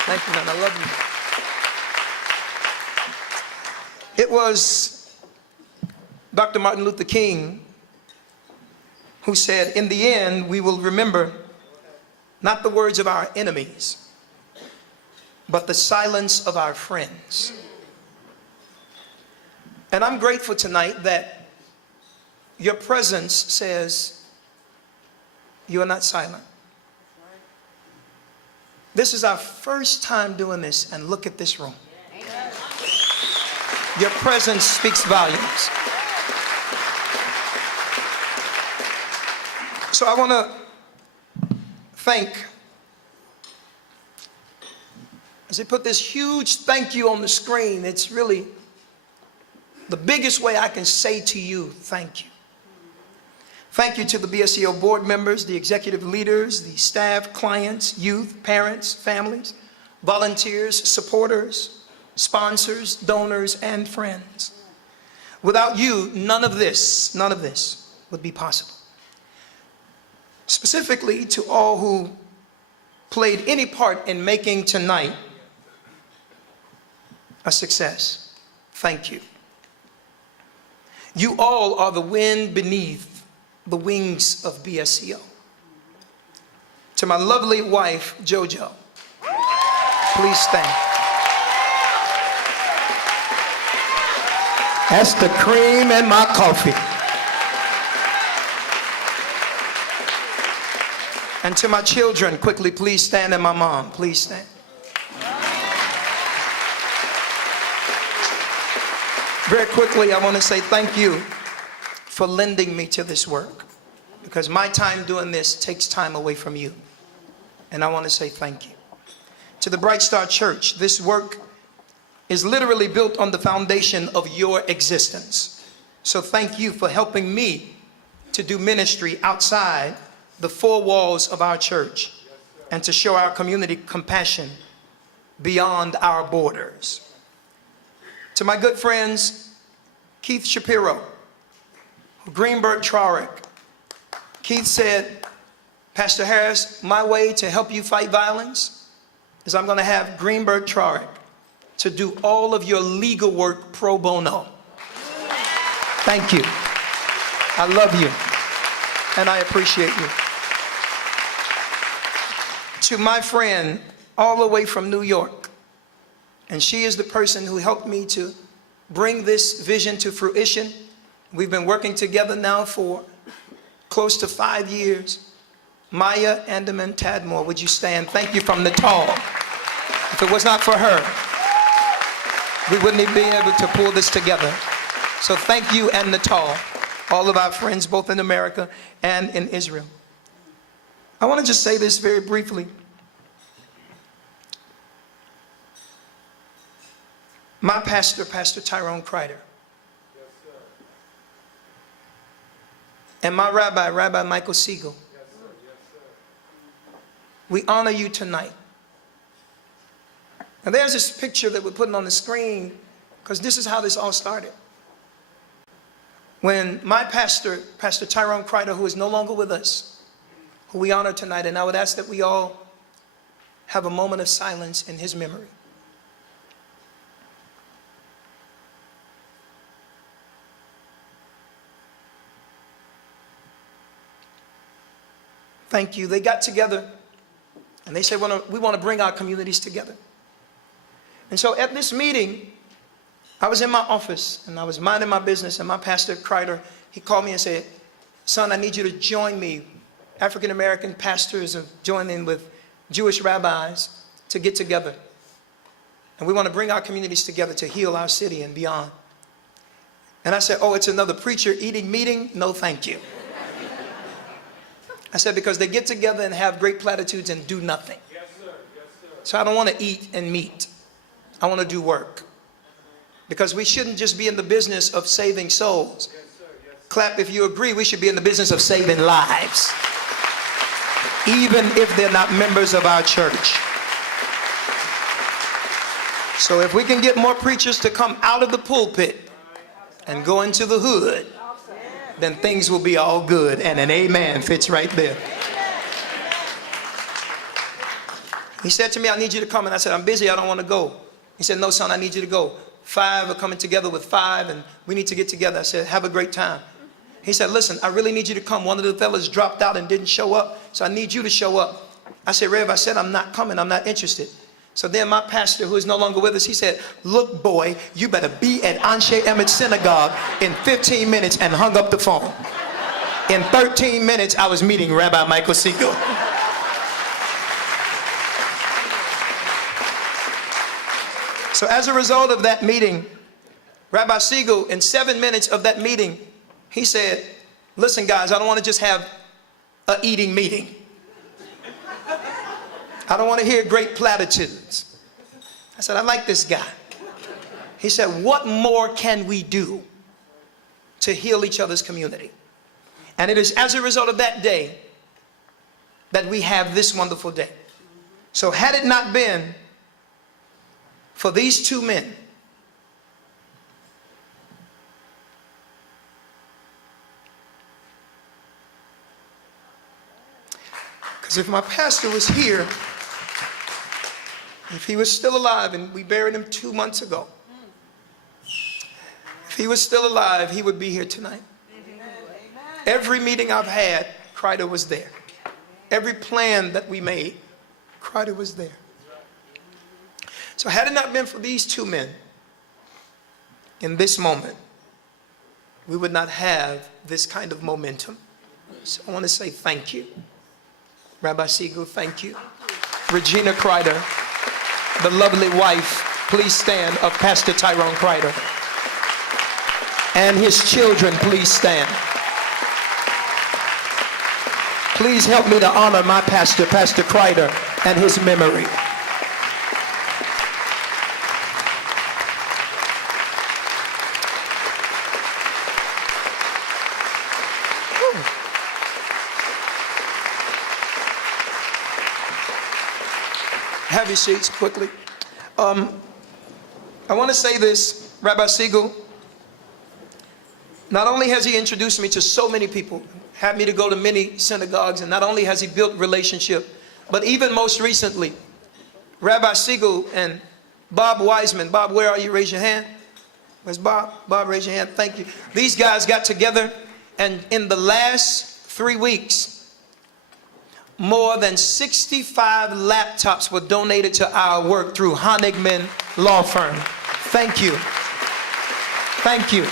Thank you, man. I love you. It was Dr. Martin Luther King who said, in the end, we will remember not the words of our enemies, but the silence of our friends. And I'm grateful tonight that your presence says you are not silent. This is our first time doing this, and look at this room. Your presence speaks volumes. So I want to thank, as they put this huge thank you on the screen, it's really the biggest way I can say to you, thank you. Thank you to the BSCO board members, the executive leaders, the staff, clients, youth, parents, families, volunteers, supporters, sponsors, donors, and friends. Without you, none of this would be possible. Specifically to all who played any part in making tonight a success, thank you. You all are the wind beneath the wings of BSCO. To my lovely wife, JoJo, please stand. That's the cream in my coffee. And to my children, quickly, please stand, and my mom, please stand. Very quickly, I want to say thank you for lending me to this work, because my time doing this takes time away from you. And I want to say thank you. To the Bright Star Church, this work is literally built on the foundation of your existence. So thank you for helping me to do ministry outside the four walls of our church and to show our community compassion beyond our borders. To my good friends, Keith Shapiro, Greenberg Trarick. Keith said, Pastor Harris, my way to help you fight violence is I'm going to have Greenberg Trarick to do all of your legal work pro bono. Thank you. I love you, and I appreciate you. To my friend all the way from New York, and she is the person who helped me to bring this vision to fruition. We've been working together now for close to 5 years. Maya Anderman Tadmore, would you stand? Thank you from Natal. If it was not for her, we wouldn't even be able to pull this together. So thank you and Natal, all of our friends both in America and in Israel. I want to just say this very briefly. My pastor, Pastor Tyrone Crider, and my rabbi, Rabbi Michael Siegel, we honor you tonight. And there's this picture that we're putting on the screen because this is how this all started. When my pastor, Pastor Tyrone Crider, who is no longer with us, who we honor tonight. And I would ask that we all have a moment of silence in his memory. Thank you. They got together and they said, we want to bring our communities together. And so at this meeting, I was in my office and I was minding my business, and my pastor, Kreider, he called me and said, son, I need you to join me. African-American pastors are joining with Jewish rabbis to get together. And we want to bring our communities together to heal our city and beyond. And I said, oh, it's another preacher eating meeting? No, thank you. I said, because they get together and have great platitudes and do nothing. Yes, sir. Yes, sir. So I don't want to eat and meet. I want to do work. Because we shouldn't just be in the business of saving souls. Yes, sir. Yes, sir. Clap if you agree. We should be in the business of saving lives. Even if they're not members of our church. So if we can get more preachers to come out of the pulpit and go into the hood, then things will be all good. And an amen fits right there. He said to me, I need you to come. And I said, I'm busy. I don't want to go. He said, no, son, I need you to go. 5 are coming together with 5, and we need to get together. I said, have a great time. He said, listen, I really need you to come. One of the fellas dropped out and didn't show up, so I need you to show up. I said, Rev, I said, I'm not coming. I'm not interested. So then my pastor, who is no longer with us, he said, look, boy, you better be at Anshe Emmett Synagogue in 15 minutes, and hung up the phone. In 13 minutes, I was meeting Rabbi Michael Siegel. So as a result of that meeting, Rabbi Siegel, in 7 minutes of that meeting, he said, listen, guys, I don't want to just have an eating meeting. I don't want to hear great platitudes. I said, I like this guy. He said, what more can we do to heal each other's community? And it is as a result of that day that we have this wonderful day. So had it not been for these 2 men, because if my pastor was here, if he was still alive, and we buried him 2 months ago, if he was still alive, he would be here tonight. Every meeting I've had, Kreider was there. Every plan that we made, Kreider was there. So had it not been for these 2 men, in this moment, we would not have this kind of momentum. So I want to say thank you. Rabbi Siegel, thank you. Regina Kreider, the lovely wife, please stand, of Pastor Tyrone Kreider. And his children, please stand. Please help me to honor my pastor, Pastor Kreider, and his memory. Have your seats quickly. I want to say this, Rabbi Siegel. Not only has he introduced me to so many people, had me to go to many synagogues, and not only has he built relationship, but even most recently, Rabbi Siegel and Bob Wiseman. Bob, where are you? Raise your hand. Where's Bob? Bob, raise your hand. Thank you. These guys got together, and in the last 3 weeks, more than 65 laptops were donated to our work through Honigman Law Firm. Thank you. Thank you.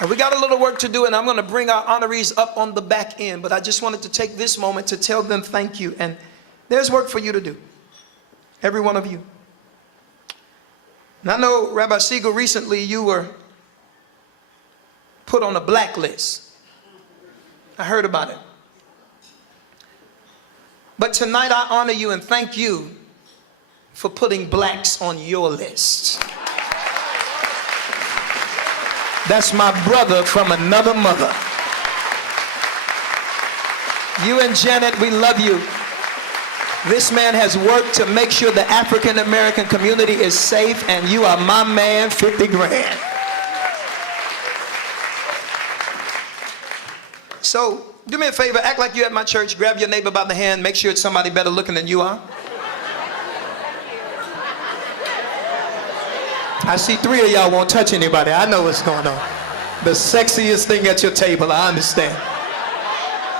And we got a little work to do, and I'm going to bring our honorees up on the back end, but I just wanted to take this moment to tell them thank you. And there's work for you to do, every one of you. And I know, Rabbi Siegel, recently you were put on a blacklist. I heard about it. But tonight I honor you and thank you for putting blacks on your list. That's my brother from another mother. You and Janet, we love you. This man has worked to make sure the African American community is safe, and you are my man, 50 grand. So do me a favor, act like you're at my church, grab your neighbor by the hand, make sure it's somebody better looking than you are. I see 3 of y'all won't touch anybody. I know what's going on. The sexiest thing at your table, I understand.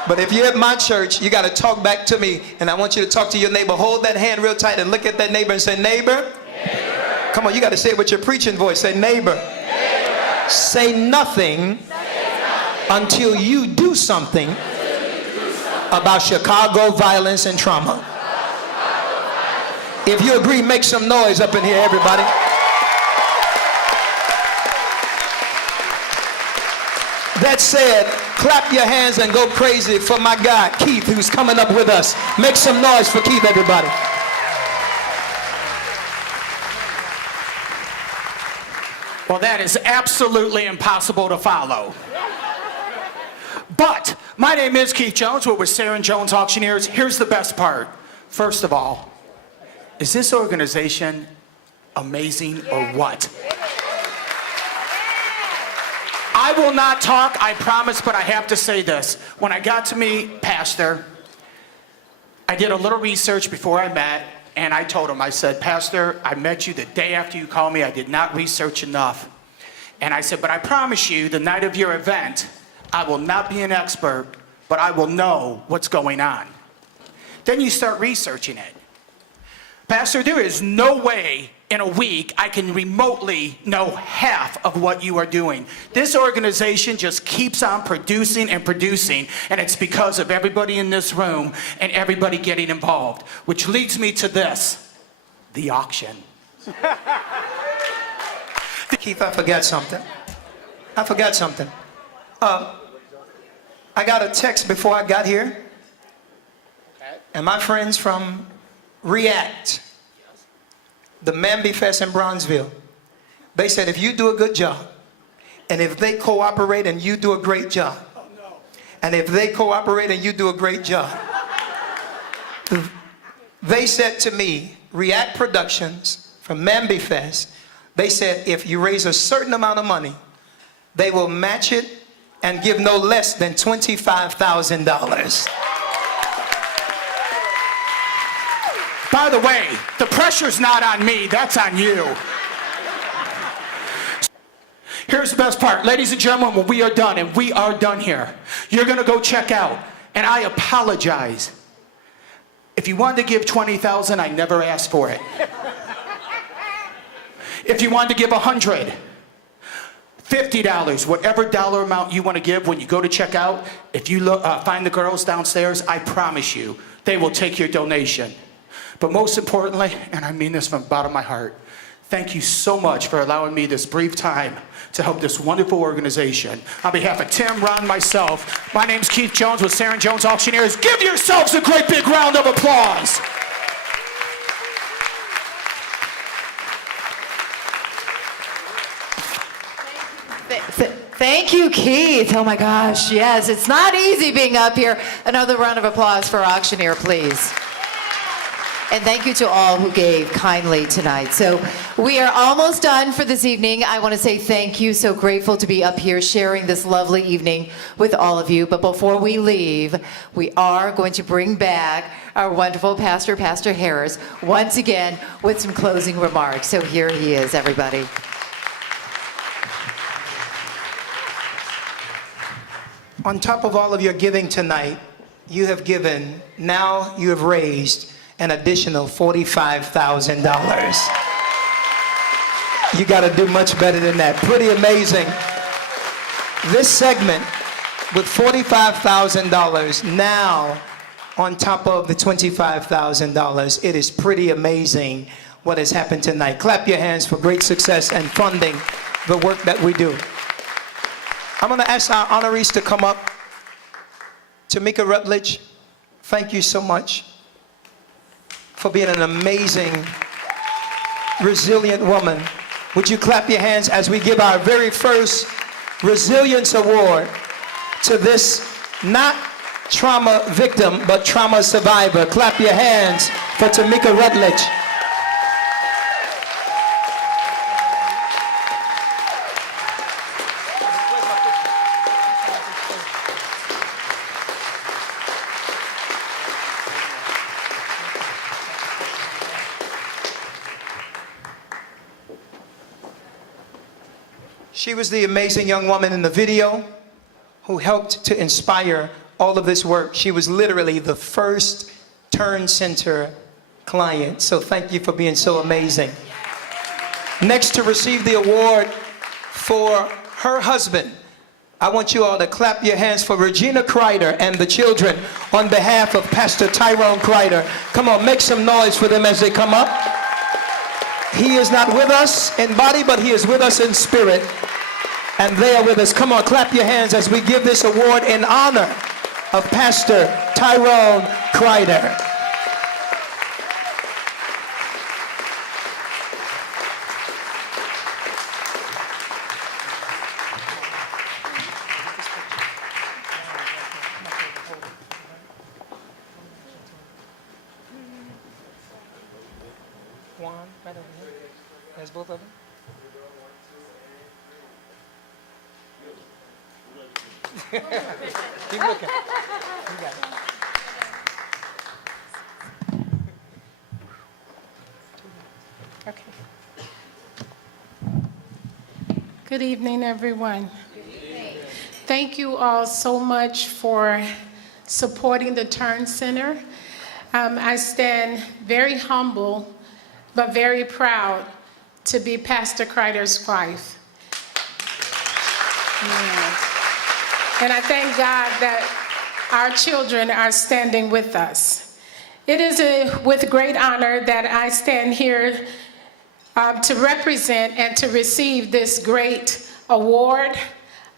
But if you're at my church, you got to talk back to me, and I want you to talk to your neighbor. Hold that hand real tight and look at that neighbor and say, neighbor. Neighbor. Come on, you got to say it with your preaching voice. Say, neighbor. Neighbor. Say nothing until you do something about Chicago violence and trauma. If you agree, make some noise up in here, everybody. That said, clap your hands and go crazy for my guy, Keith, who's coming up with us. Make some noise for Keith, everybody. Well, that is absolutely impossible to follow. But my name is Keith Jones. We're with Sarah Jones Auctioneers. Here's the best part. First of all, is this organization amazing or what? I will not talk, I promise, but I have to say this. When I got to meet Pastor, I did a little research before I met, and I told him, I said, Pastor, I met you the day after you called me. I did not research enough. And I said, but I promise you, the night of your event, I will not be an expert, but I will know what's going on. Then you start researching it. Pastor, there is no way in a week I can remotely know half of what you are doing. This organization just keeps on producing and producing, and it's because of everybody in this room and everybody getting involved, which leads me to this, the auction. Keith, I forgot something. I got a text before I got here, and my friends from React, the Mamby Fest in Bronzeville, they said if you do a good job, and if they cooperate and you do a great job, and if they cooperate and you do a great job, they said to me, React Productions from Mamby Fest, they said if you raise a certain amount of money, they will match it and give no less than $25,000. By the way, the pressure's not on me, that's on you. Here's the best part. Ladies and gentlemen, when we are done, and we are done here, you're gonna go check out, and I apologize. If you wanted to give $20,000, I never asked for it. If you wanted to give $100, $50, whatever dollar amount you want to give when you go to check out, if you find the girls downstairs, I promise you, they will take your donation. But most importantly, and I mean this from the bottom of my heart, thank you so much for allowing me this brief time to help this wonderful organization. On behalf of Tim, Ron, myself, my name's Keith Jones with Sarah Jones Auctioneers. Give yourselves a great big round of applause. Thank you, Keith. Oh my gosh, yes, it's not easy being up here. Another round of applause for Auctioneer, please. And thank you to all who gave kindly tonight. So we are almost done for this evening. I want to say thank you. So grateful to be up here sharing this lovely evening with all of you. But before we leave, we are going to bring back our wonderful pastor, Pastor Harris, once again with some closing remarks. So here he is, everybody. On top of all of your giving tonight, you have given, now you have raised an additional $45,000. You got to do much better than that. Pretty amazing. This segment with $45,000 now on top of the $25,000, it is pretty amazing what has happened tonight. Clap your hands for great success and funding the work that we do. I'm going to ask our honorees to come up. Tamika Rutledge, thank you so much for being an amazing, resilient woman. Would you clap your hands as we give our very first Resilience Award to this not trauma victim, but trauma survivor. Clap your hands for Tamika Rutledge. She was the amazing young woman in the video who helped to inspire all of this work. She was literally the first Turn Center client. So thank you for being so amazing. Next to receive the award for her husband, I want you all to clap your hands for Regina Kreider and the children on behalf of Pastor Tyrone Kreider. Come on, make some noise for them as they come up. He is not with us in body, but he is with us in spirit. And they are with us. Come on, clap your hands as we give this award in honor of Pastor Tyrone Kreider. Juan, right over here. There's both of them. Keep looking. You got it. Okay. Good evening, everyone. Thank you all so much for supporting the Turn Center. I stand very humble, but very proud to be Pastor Kreider's wife. Yeah. And I thank God that our children are standing with us. It is with great honor that I stand here to represent and to receive this great award.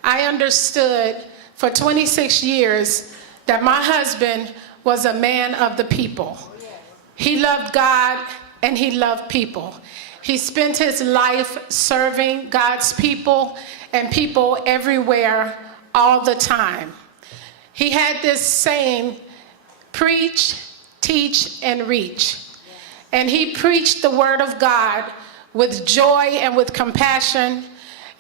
I understood for 26 years that my husband was a man of the people. He loved God and he loved people. He spent his life serving God's people and people everywhere all the time. He had this saying, preach, teach, and reach. And he preached the word of God with joy and with compassion.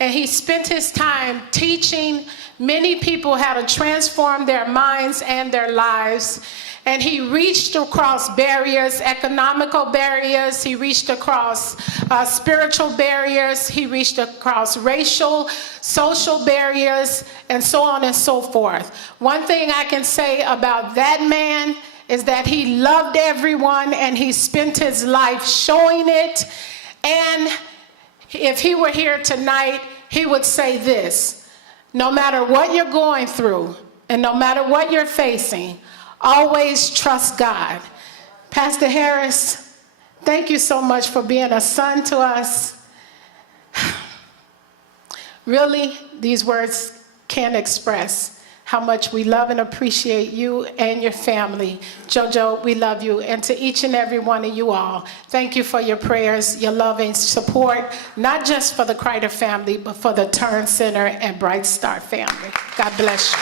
And he spent his time teaching many people how to transform their minds and their lives. And he reached across barriers, economical barriers. He reached across spiritual barriers. He reached across racial, social barriers, and so on and so forth. One thing I can say about that man is that he loved everyone and he spent his life showing it. And if he were here tonight, he would say this: no matter what you're going through and no matter what you're facing, always trust God. Pastor Harris, thank you so much for being a son to us. Really, these words can't express how much we love and appreciate you and your family. Jojo, we love you. And to each and every one of you all, thank you for your prayers, your love and support, not just for the Kreider family, but for the Turn Center and Bright Star family. God bless you.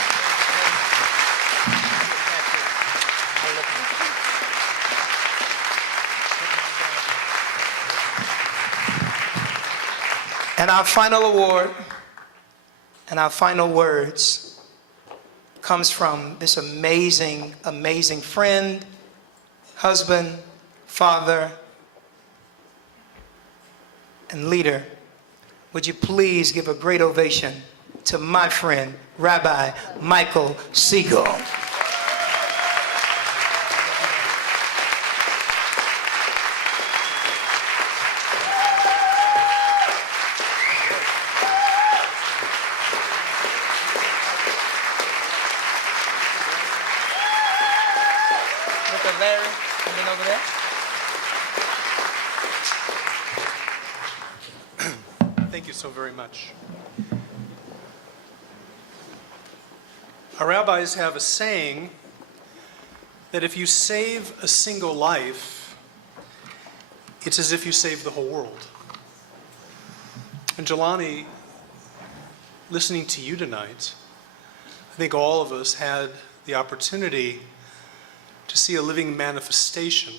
And our final award and our final words comes from this amazing, amazing friend, husband, father, and leader. Would you please give a great ovation to my friend, Rabbi Michael Siegel. Larry, and then over there. Thank you so very much. Our rabbis have a saying that if you save a single life, it's as if you saved the whole world. And Jelani, listening to you tonight, I think all of us had the opportunity to see a living manifestation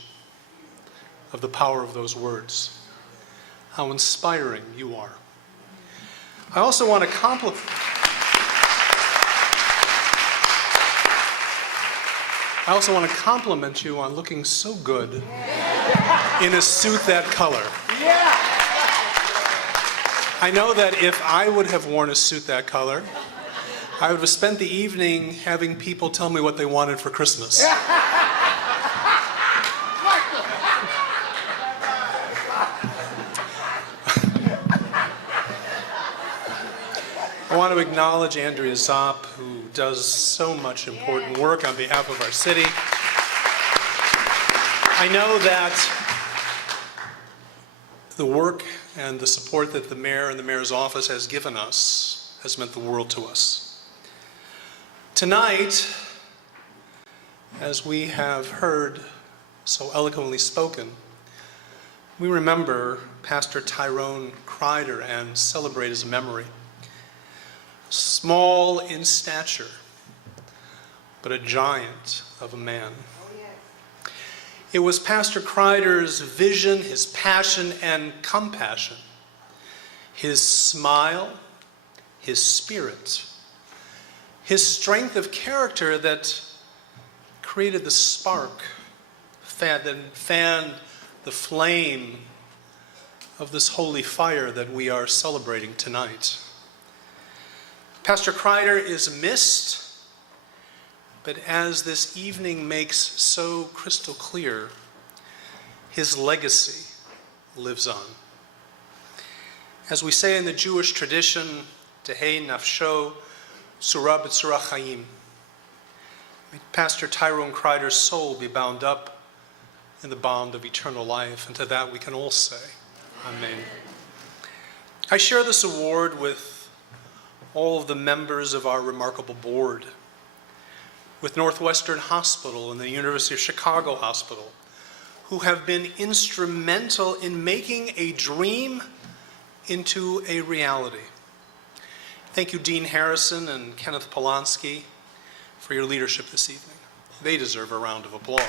of the power of those words. How inspiring you are. I also want to compliment you on looking so good in a suit that color. I know that if I would have worn a suit that color, I would have spent the evening having people tell me what they wanted for Christmas. I want to acknowledge Andrea Zopp, who does so much important work on behalf of our city. I know that the work and the support that the mayor and the mayor's office has given us has meant the world to us. Tonight, as we have heard so eloquently spoken, we remember Pastor Tyrone Kreider and celebrate his memory. Small in stature, but a giant of a man. It was Pastor Kreider's vision, his passion and compassion, his smile, his spirit, his strength of character that created the spark, that fanned the flame of this holy fire that we are celebrating tonight. Pastor Kreider is missed, but as this evening makes so crystal clear, his legacy lives on. As we say in the Jewish tradition, Tehei nafsho surah b'tzurah chaim. May Pastor Tyrone Kreider's soul be bound up in the bond of eternal life, and to that we can all say, Amen. I share this award with all of the members of our remarkable board, with Northwestern Hospital and the University of Chicago Hospital, who have been instrumental in making a dream into a reality. Thank you, Dean Harrison and Kenneth Polanski, for your leadership this evening. They deserve a round of applause.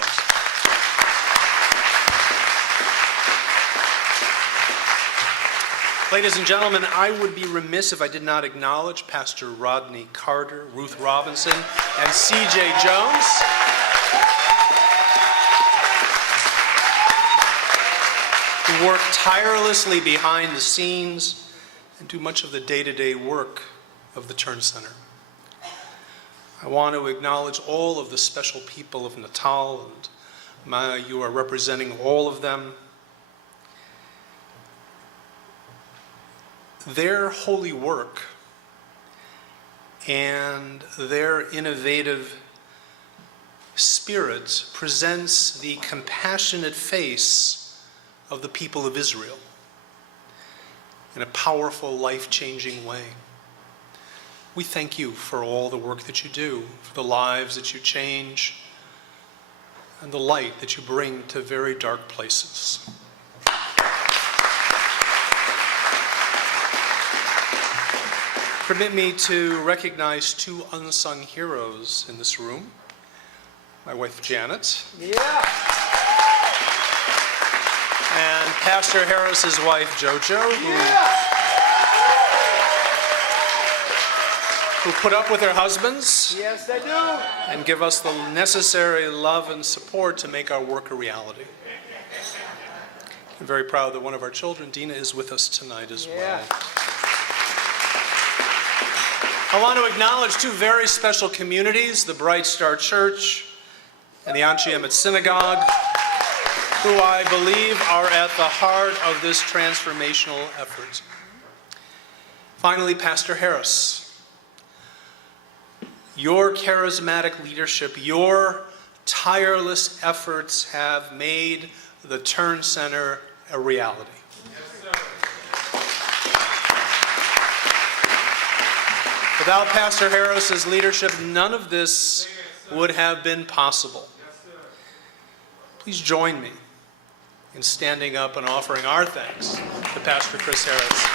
Ladies and gentlemen, I would be remiss if I did not acknowledge Pastor Rodney Carter, Ruth Robinson, and C.J. Jones. Who work tirelessly behind the scenes and do much of the day-to-day work of the Turn Center. I want to acknowledge all of the special people of Natal, and Maya, you are representing all of them. Their holy work and their innovative spirit presents the compassionate face of the people of Israel in a powerful, life-changing way. We thank you for all the work that you do, for the lives that you change, and the light that you bring to very dark places. Permit me to recognize two unsung heroes in this room. My wife, Janet. Yeah. And Pastor Harris's wife, JoJo, who put up with their husbands. Yes, they do. And give us the necessary love and support to make our work a reality. I'm very proud that one of our children, Dina, is with us tonight as well. I want to acknowledge two very special communities, the Bright Star Church and the Anshe Emet Synagogue, who I believe are at the heart of this transformational effort. Finally, Pastor Harris, your charismatic leadership, your tireless efforts have made the Turn Center a reality. Without Pastor Harris's leadership, none of this would have been possible. Please join me in standing up and offering our thanks to Pastor Chris Harris.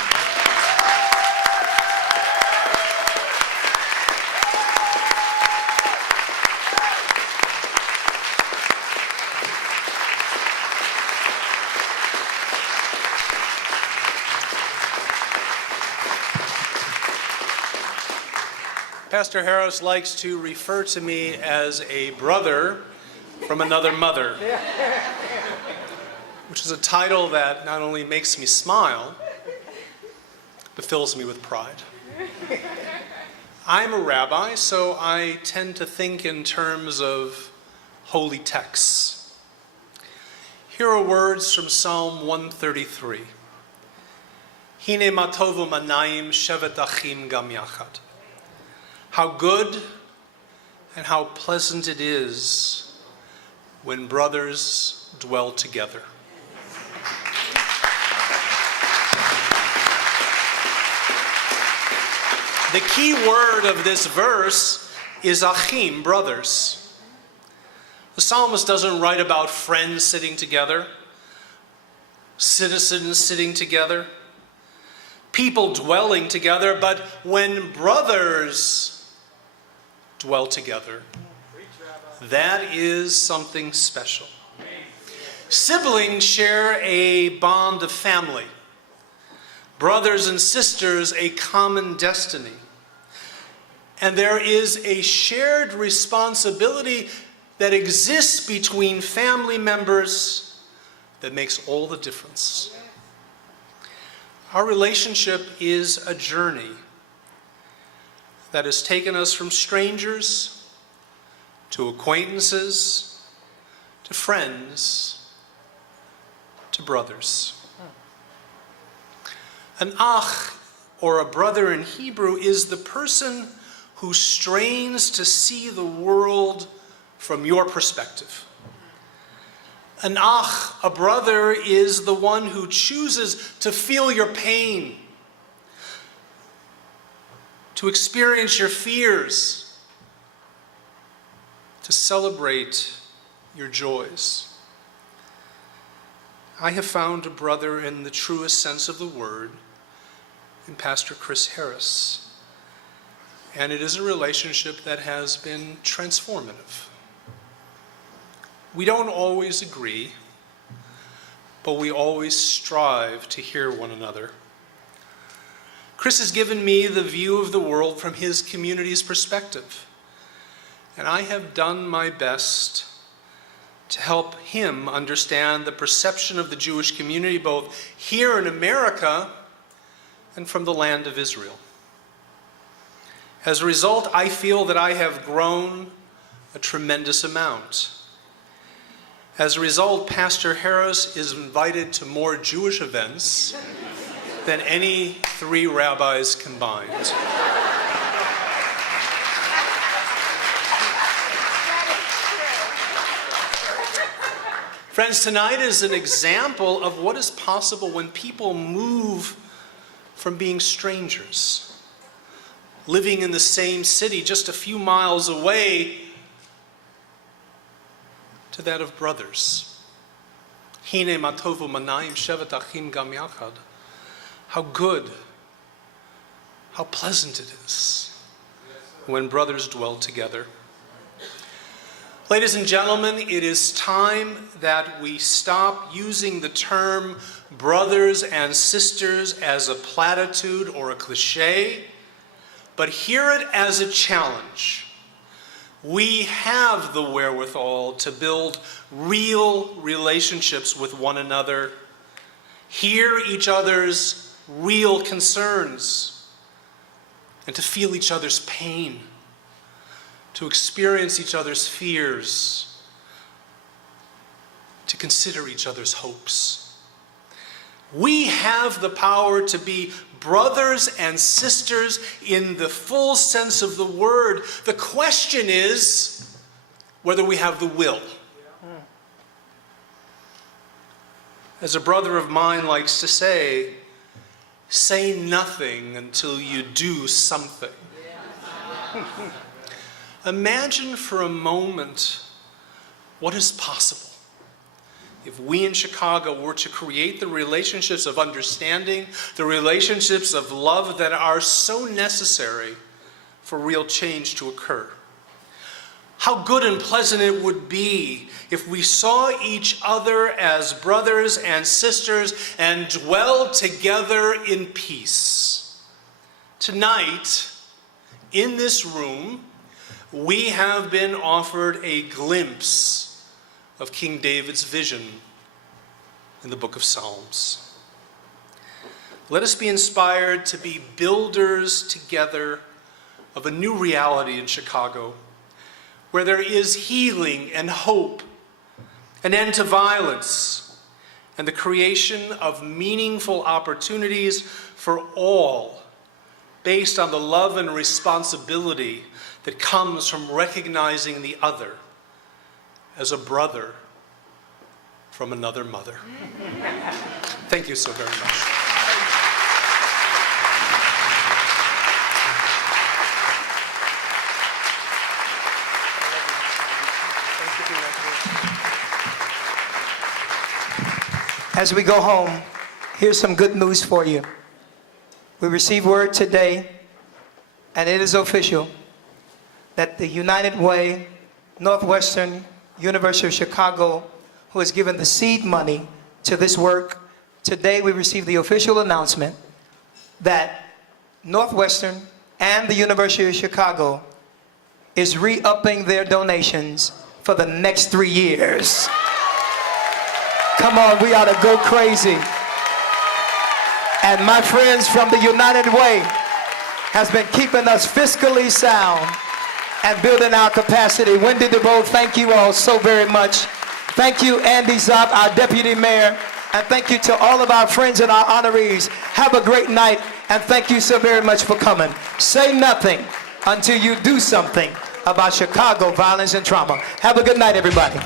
Pastor Harris likes to refer to me as a brother from another mother, which is a title that not only makes me smile, but fills me with pride. I'm a rabbi, so I tend to think in terms of holy texts. Here are words from Psalm 133. Hine ma tovu manayim shevet achim gam yachad. How good and how pleasant it is when brothers dwell together. The key word of this verse is achim, brothers. The psalmist doesn't write about friends sitting together, citizens sitting together, people dwelling together, but when brothers dwell together, that is something special. Siblings share a bond of family. Brothers and sisters, a common destiny. And there is a shared responsibility that exists between family members that makes all the difference. Our relationship is a journey that has taken us from strangers to acquaintances to friends to brothers. An ach, or a brother in Hebrew, is the person who strains to see the world from your perspective. An ach, a brother, is the one who chooses to feel your pain, to experience your fears, to celebrate your joys. I have found a brother in the truest sense of the word in Pastor Chris Harris. And it is a relationship that has been transformative. We don't always agree, but we always strive to hear one another. Chris has given me the view of the world from his community's perspective, and I have done my best to help him understand the perception of the Jewish community both here in America and from the land of Israel. As a result, I feel that I have grown a tremendous amount. As a result, Pastor Harris is invited to more Jewish events than any 3 rabbis combined. Friends, tonight is an example of what is possible when people move from being strangers, living in the same city just a few miles away, to that of brothers. Hine ma tovu manayim shevet achim gam yachad. How good, how pleasant it is when brothers dwell together. Ladies and gentlemen, it is time that we stop using the term brothers and sisters as a platitude or a cliche, but hear it as a challenge. We have the wherewithal to build real relationships with one another, hear each other's real concerns, and to feel each other's pain, to experience each other's fears, to consider each other's hopes. We have the power to be brothers and sisters in the full sense of the word. The question is whether we have the will. As a brother of mine likes to say nothing until you do something. Imagine for a moment what is possible if we in Chicago were to create the relationships of understanding, the relationships of love that are so necessary for real change to occur. How good and pleasant it would be if we saw each other as brothers and sisters and dwelled together in peace. Tonight, in this room, we have been offered a glimpse of King David's vision in the book of Psalms. Let us be inspired to be builders together of a new reality in Chicago, where there is healing and hope, an end to violence, and the creation of meaningful opportunities for all, based on the love and responsibility that comes from recognizing the other as a brother from another mother. Thank you so very much. As we go home, here's some good news for you. We received word today, and it is official, that the United Way, Northwestern University of Chicago, who has given the seed money to this work, today we received the official announcement that Northwestern and the University of Chicago is re-upping their donations for the next 3 years. Come on, we ought to go crazy. And my friends from the United Way has been keeping us fiscally sound and building our capacity. Wendy DeBoe, thank you all so very much. Thank you, Andy Zopp, our Deputy Mayor. And thank you to all of our friends and our honorees. Have a great night, and thank you so very much for coming. Say nothing until you do something about Chicago violence and trauma. Have a good night, everybody.